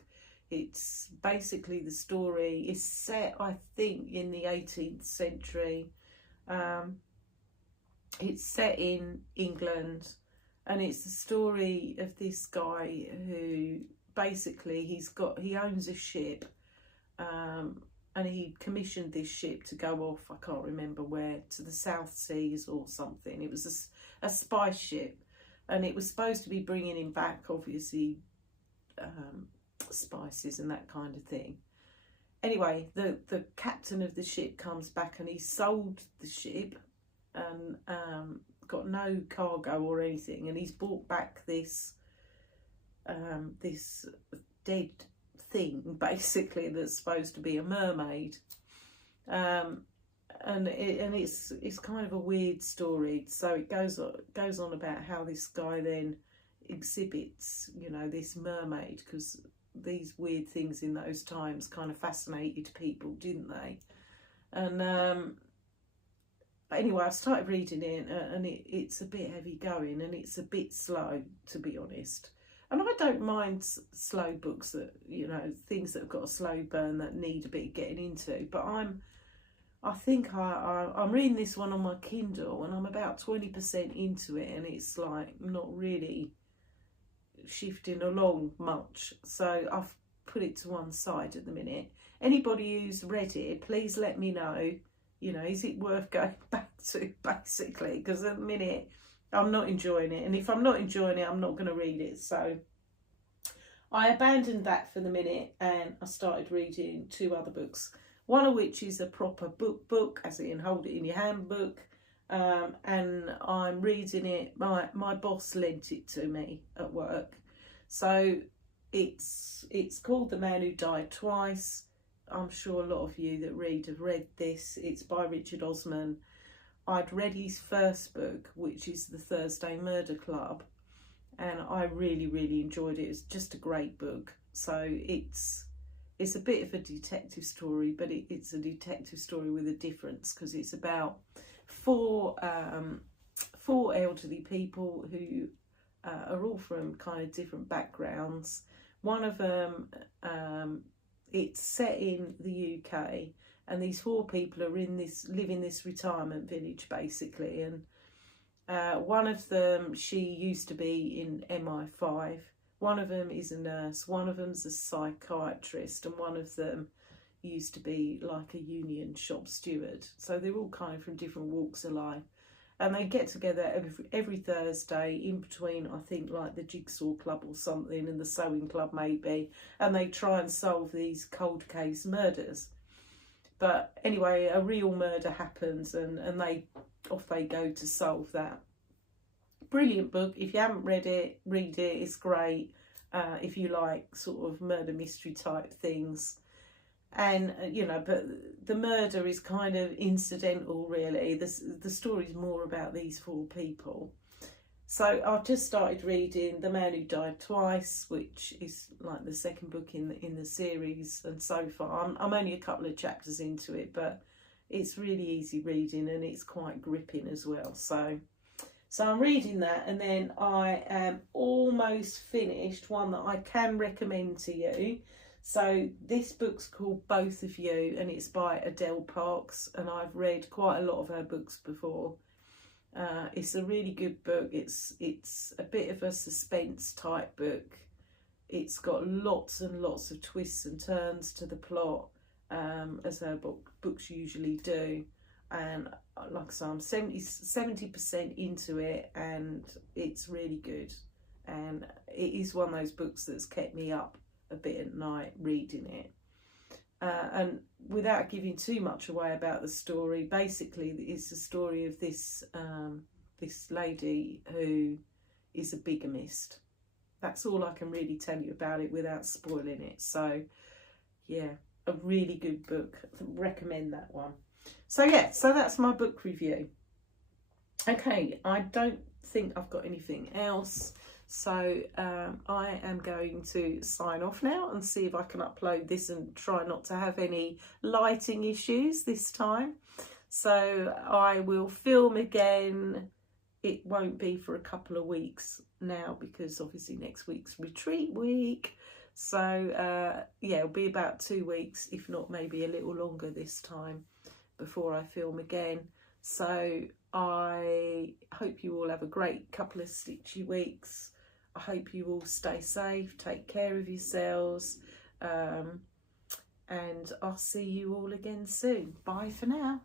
It's basically the story is set, I think, in the 18th century. It's set in England, and it's the story of this guy who basically he owns a ship, and he commissioned this ship to go off, I can't remember where, to the South Seas or something. It was a spice ship, and it was supposed to be bringing him back, obviously, spices and that kind of thing. Anyway, the captain of the ship comes back, and he sold the ship and got no cargo or anything, and he's brought back this this dead thing basically that's supposed to be a mermaid, and it's kind of a weird story. So it goes on about how this guy then exhibits, you know, this mermaid, because these weird things in those times kind of fascinated people, didn't they? And anyway, I started reading it, and it's a bit heavy going, and it's a bit slow, to be honest. And I don't mind slow books, that, you know, things that have got a slow burn that need a bit of getting into. But I think I'm reading this one on my Kindle, and I'm about 20% into it, and it's like not really shifting along much. So I've put it to one side at the minute. Anybody who's read it, please let me know, you know, is it worth going back to, basically, because at the minute I'm not enjoying it, and if I'm not enjoying it, I'm not going to read it. So I abandoned that for the minute, and I started reading 2 other books, one of which is a proper book, as in hold it in your hand book, and I'm reading it. My boss lent it to me at work, so it's called The Man Who Died Twice. I'm sure a lot of you that read have read this. It's by Richard Osman. I'd read his first book, which is The Thursday Murder Club, and I really, really enjoyed it. It's just a great book. So it's a bit of a detective story, but it's a detective story with a difference, because it's about 4 elderly people who are all from kind of different backgrounds. One of them, it's set in the UK, and these 4 people are live in this retirement village, basically. And one of them, she used to be in MI5. One of them is a nurse. One of them's a psychiatrist, and one of them used to be like a union shop steward. So they're all kind of from different walks of life, and they get together every Thursday, in between, I think, like the Jigsaw Club or something, and the Sewing Club maybe, and they try and solve these cold case murders. But anyway, a real murder happens, and off they go to solve that. Brilliant book. If you haven't read it, read it. It's great if you like sort of murder mystery type things. And you know, but the murder is kind of incidental, really. The story is more about these 4 people. So I've just started reading The Man Who Died Twice, which is like the 2nd book in the series, and so far I'm only a couple of chapters into it, but it's really easy reading, and it's quite gripping as well. So I'm reading that, and then I am almost finished one that I can recommend to you. So this book's called Both of You, and it's by Adele Parks, and I've read quite a lot of her books before. It's a really good book. It's a bit of a suspense type book. It's got lots and lots of twists and turns to the plot, as her books usually do. And like I say, I'm 70% into it, and it's really good. And it is one of those books that's kept me up a bit at night reading it. And without giving too much away about the story, basically it's the story of this lady who is a bigamist. That's all I can really tell you about it without spoiling it. So yeah, a really good book. I recommend that one. So yeah, so that's my book review. Okay, I don't think I've got anything else. So I am going to sign off now and see if I can upload this and try not to have any lighting issues this time. So I will film again. It won't be for a couple of weeks now, because obviously next week's retreat week. So yeah, it'll be about 2 weeks, if not maybe a little longer this time, before I film again. So I hope you all have a great couple of stitchy weeks. I hope you all stay safe, take care of yourselves, and I'll see you all again soon. Bye for now.